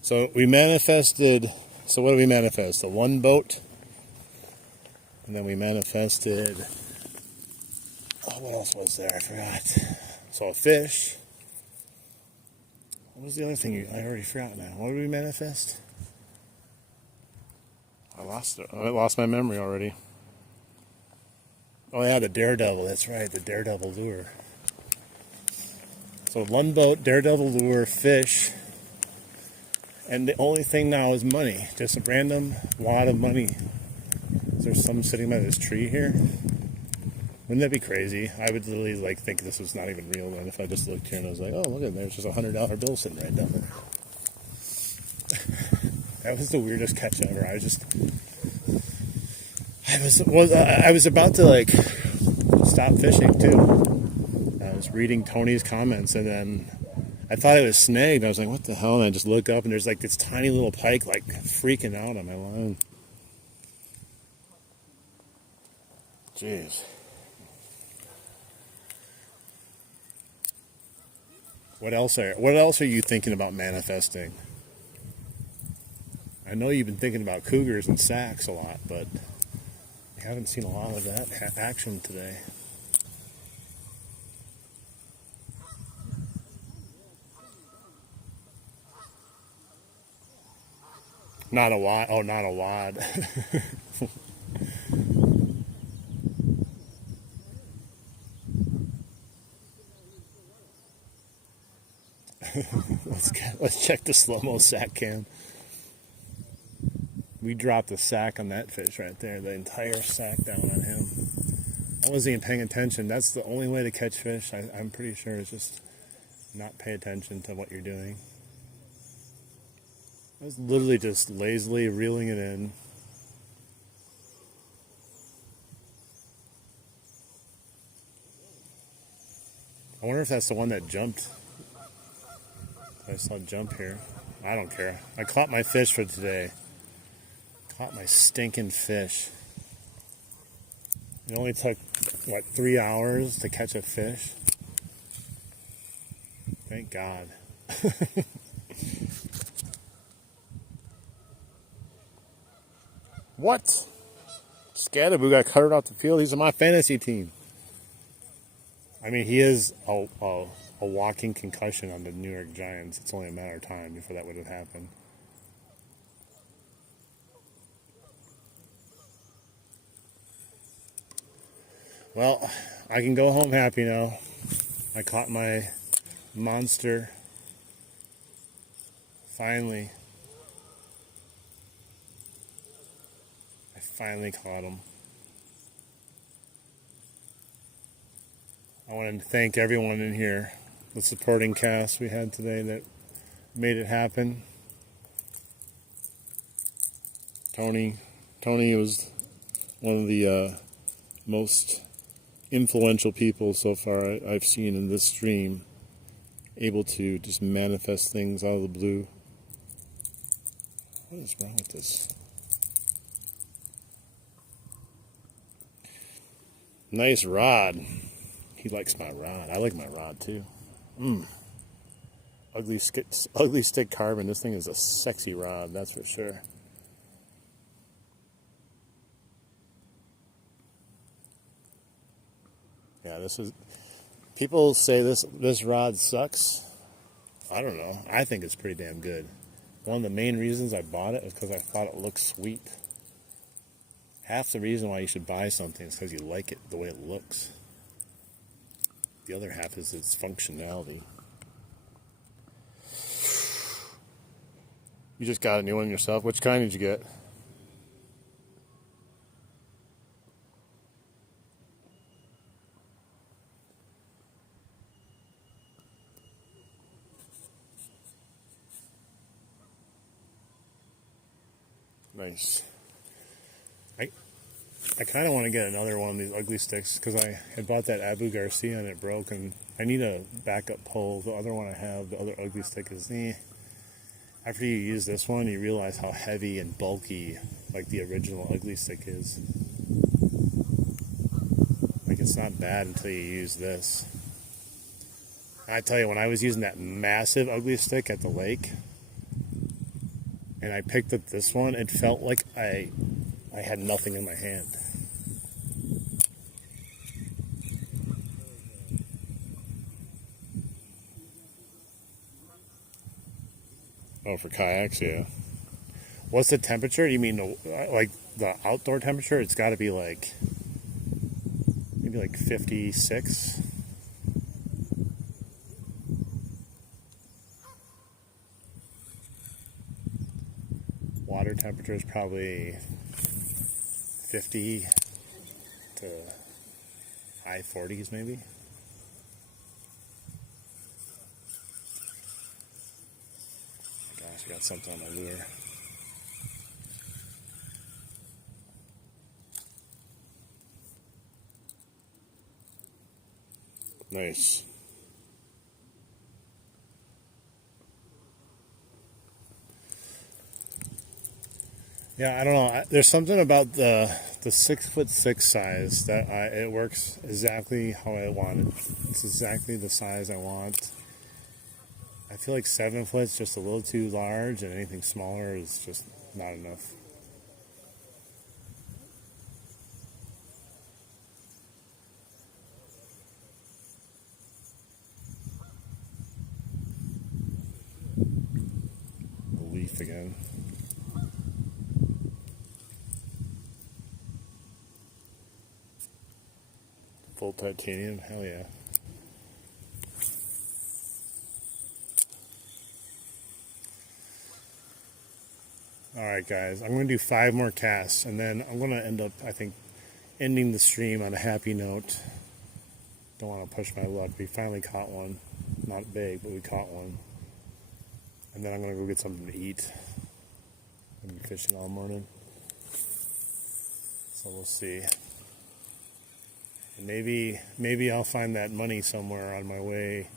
So we manifested, so what did we manifest? The one boat. And then we manifested, oh, what else was there? I forgot. So a fish. What was the other thing? I already forgot now. What did we manifest? I lost it. I lost my memory already. Oh yeah, the Daredevil. That's right, the Daredevil lure. So one boat, Daredevil lure, fish, and the only thing now is money. Just a random wad of money. Is there some sitting by this tree here? Wouldn't that be crazy? I would literally think this was not even real then if I just looked here and I was like, oh, look at there's just $100 bill sitting right down there. That was the weirdest catch ever. I was about to stop fishing too. I was reading Tony's comments and then I thought it was snagged. I was like, what the hell? And I just look up and there's this tiny little pike freaking out on my line. Jeez. What else are you thinking about manifesting? I know you've been thinking about cougars and sacks a lot, but we haven't seen a lot of that action today. Not a wad. Oh, not a wad. Let's check the slow-mo sack cam. We dropped a sack on that fish right there. The entire sack down on him. I wasn't even paying attention. That's the only way to catch fish. I'm pretty sure is just not pay attention to what you're doing. I was literally just lazily reeling it in. I wonder if that's the one that jumped. I saw jump here. I don't care. I caught my fish for today. Caught my stinking fish. It only took, 3 hours to catch a fish? Thank God. What? Scadaboo got cut off the field. He's on my fantasy team. I mean, he is a walking concussion on the New York Giants. It's only a matter of time before that would have happened. Well, I can go home happy now. I caught my monster. Finally. I finally caught him. I want to thank everyone in here, the supporting cast we had today that made it happen. Tony was one of the most influential people so far I've seen in this stream, able to just manifest things out of the blue. What is wrong with this? Nice rod. He likes my rod. I like my rod too. Ugly stick carbon. This thing is a sexy rod, that's for sure. Yeah, this is. People say this rod sucks. I don't know. I think it's pretty damn good. One of the main reasons I bought it is because I thought it looked sweet. Half the reason why you should buy something is because you like it the way it looks. The other half is its functionality. You just got a new one yourself? Which kind did you get? Nice. I kind of want to get another one of these ugly sticks because I had bought that Abu Garcia and it broke, and I need a backup pole. The other one I have, the other ugly stick, is after you use this one, you realize how heavy and bulky like the original ugly stick is. Like, it's not bad until you use this. I tell you, when I was using that massive ugly stick at the lake and I picked up this one, it felt like I had nothing in my hand. Oh, for kayaks, yeah. What's the temperature? You mean like the outdoor temperature? It's got to be like maybe like 56. Water temperature is probably 50 to high 40s maybe. Gosh, I got something on my lure. Nice. Yeah, I don't know. There's something about the 6'6" size that it works exactly how I want it. It's exactly the size I want. I feel like 7 foot's just a little too large, and anything smaller is just not enough. The leaf again. Full titanium, hell yeah. Alright guys, I'm going to do 5 more casts, and then I'm going to end up, I think, ending the stream on a happy note. Don't want to push my luck. We finally caught one. Not big, but we caught one. And then I'm going to go get something to eat. I've been fishing all morning. So we'll see. And maybe I'll find that money somewhere on my way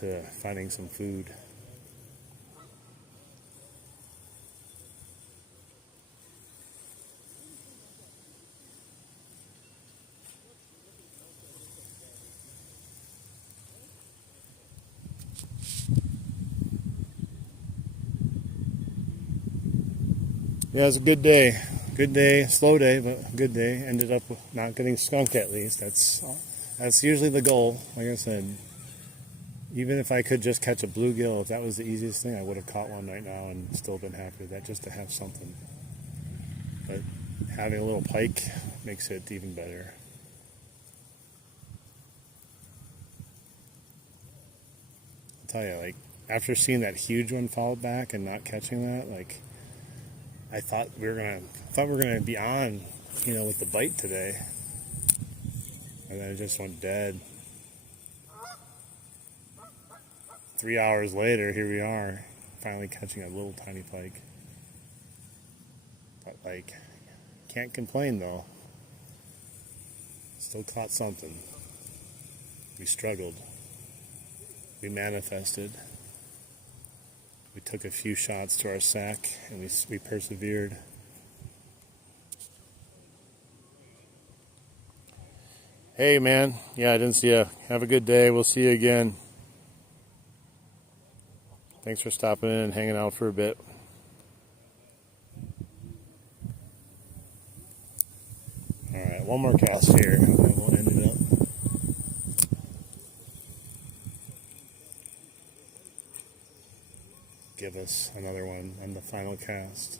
to finding some food. Yeah, it's a good day. Good day, slow day, but good day. Ended up not getting skunked at least. That's usually the goal. Like I said, even if I could just catch a bluegill, if that was the easiest thing, I would have caught one right now and still been happy with that, just to have something. But having a little pike makes it even better. I'll tell you, like, after seeing that huge one fall back and not catching that, like, I thought we were gonna be on, with the bite today, and then it just went dead. 3 hours later, here we are, finally catching a little tiny pike. But like, can't complain though. Still caught something. We struggled. We manifested. We took a few shots to our sack, and we persevered. Hey, man. Yeah, I didn't see you. Have a good day. We'll see you again. Thanks for stopping in and hanging out for a bit. All right, one more cast here, and then we'll end it up. Give us another one on the final cast.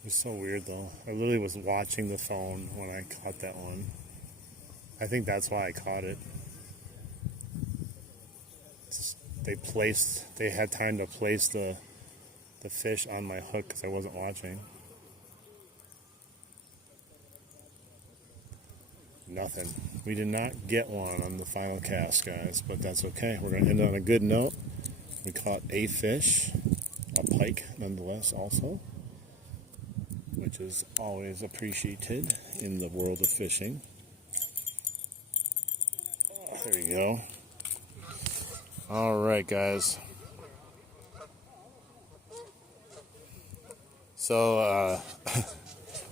It was so weird though. I literally was watching the phone when I caught that one. I think that's why I caught it. They had time to place the fish on my hook because I wasn't watching. Nothing. We did not get one on the final cast, guys, but that's okay. We're going to end on a good note. We caught a fish, a pike nonetheless also, which is always appreciated in the world of fishing. There you go. All right, guys. So,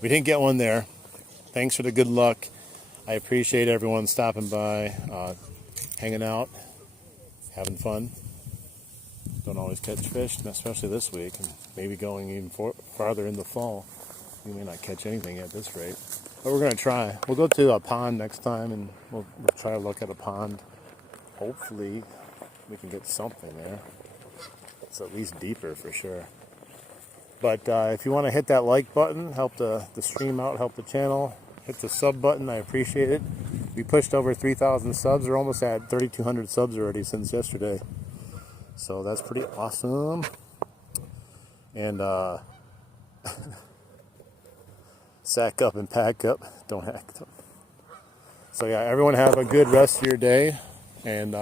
we didn't get one there. Thanks for the good luck. I appreciate everyone stopping by, hanging out, having fun. Don't always catch fish, especially this week, and maybe going even farther in the fall. We may not catch anything at this rate, but we're going to try. We'll go to a pond next time, and we'll try to look at a pond. Hopefully, we can get something there. It's at least deeper for sure. But if you want to hit that like button, help the stream out, help the channel. Hit the sub button, I appreciate it. We pushed over 3,000 subs. We're almost at 3,200 subs already since yesterday. So that's pretty awesome. And sack up and pack up. Don't act up. So yeah, everyone have a good rest of your day. And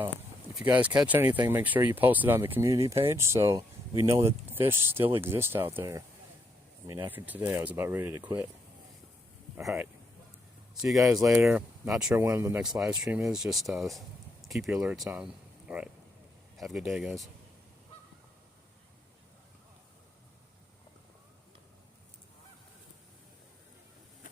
if you guys catch anything, make sure you post it on the community page so we know that fish still exist out there. I mean, after today, I was about ready to quit. All right. See you guys later. Not sure when the next live stream is. Just keep your alerts on. All right. Have a good day, guys.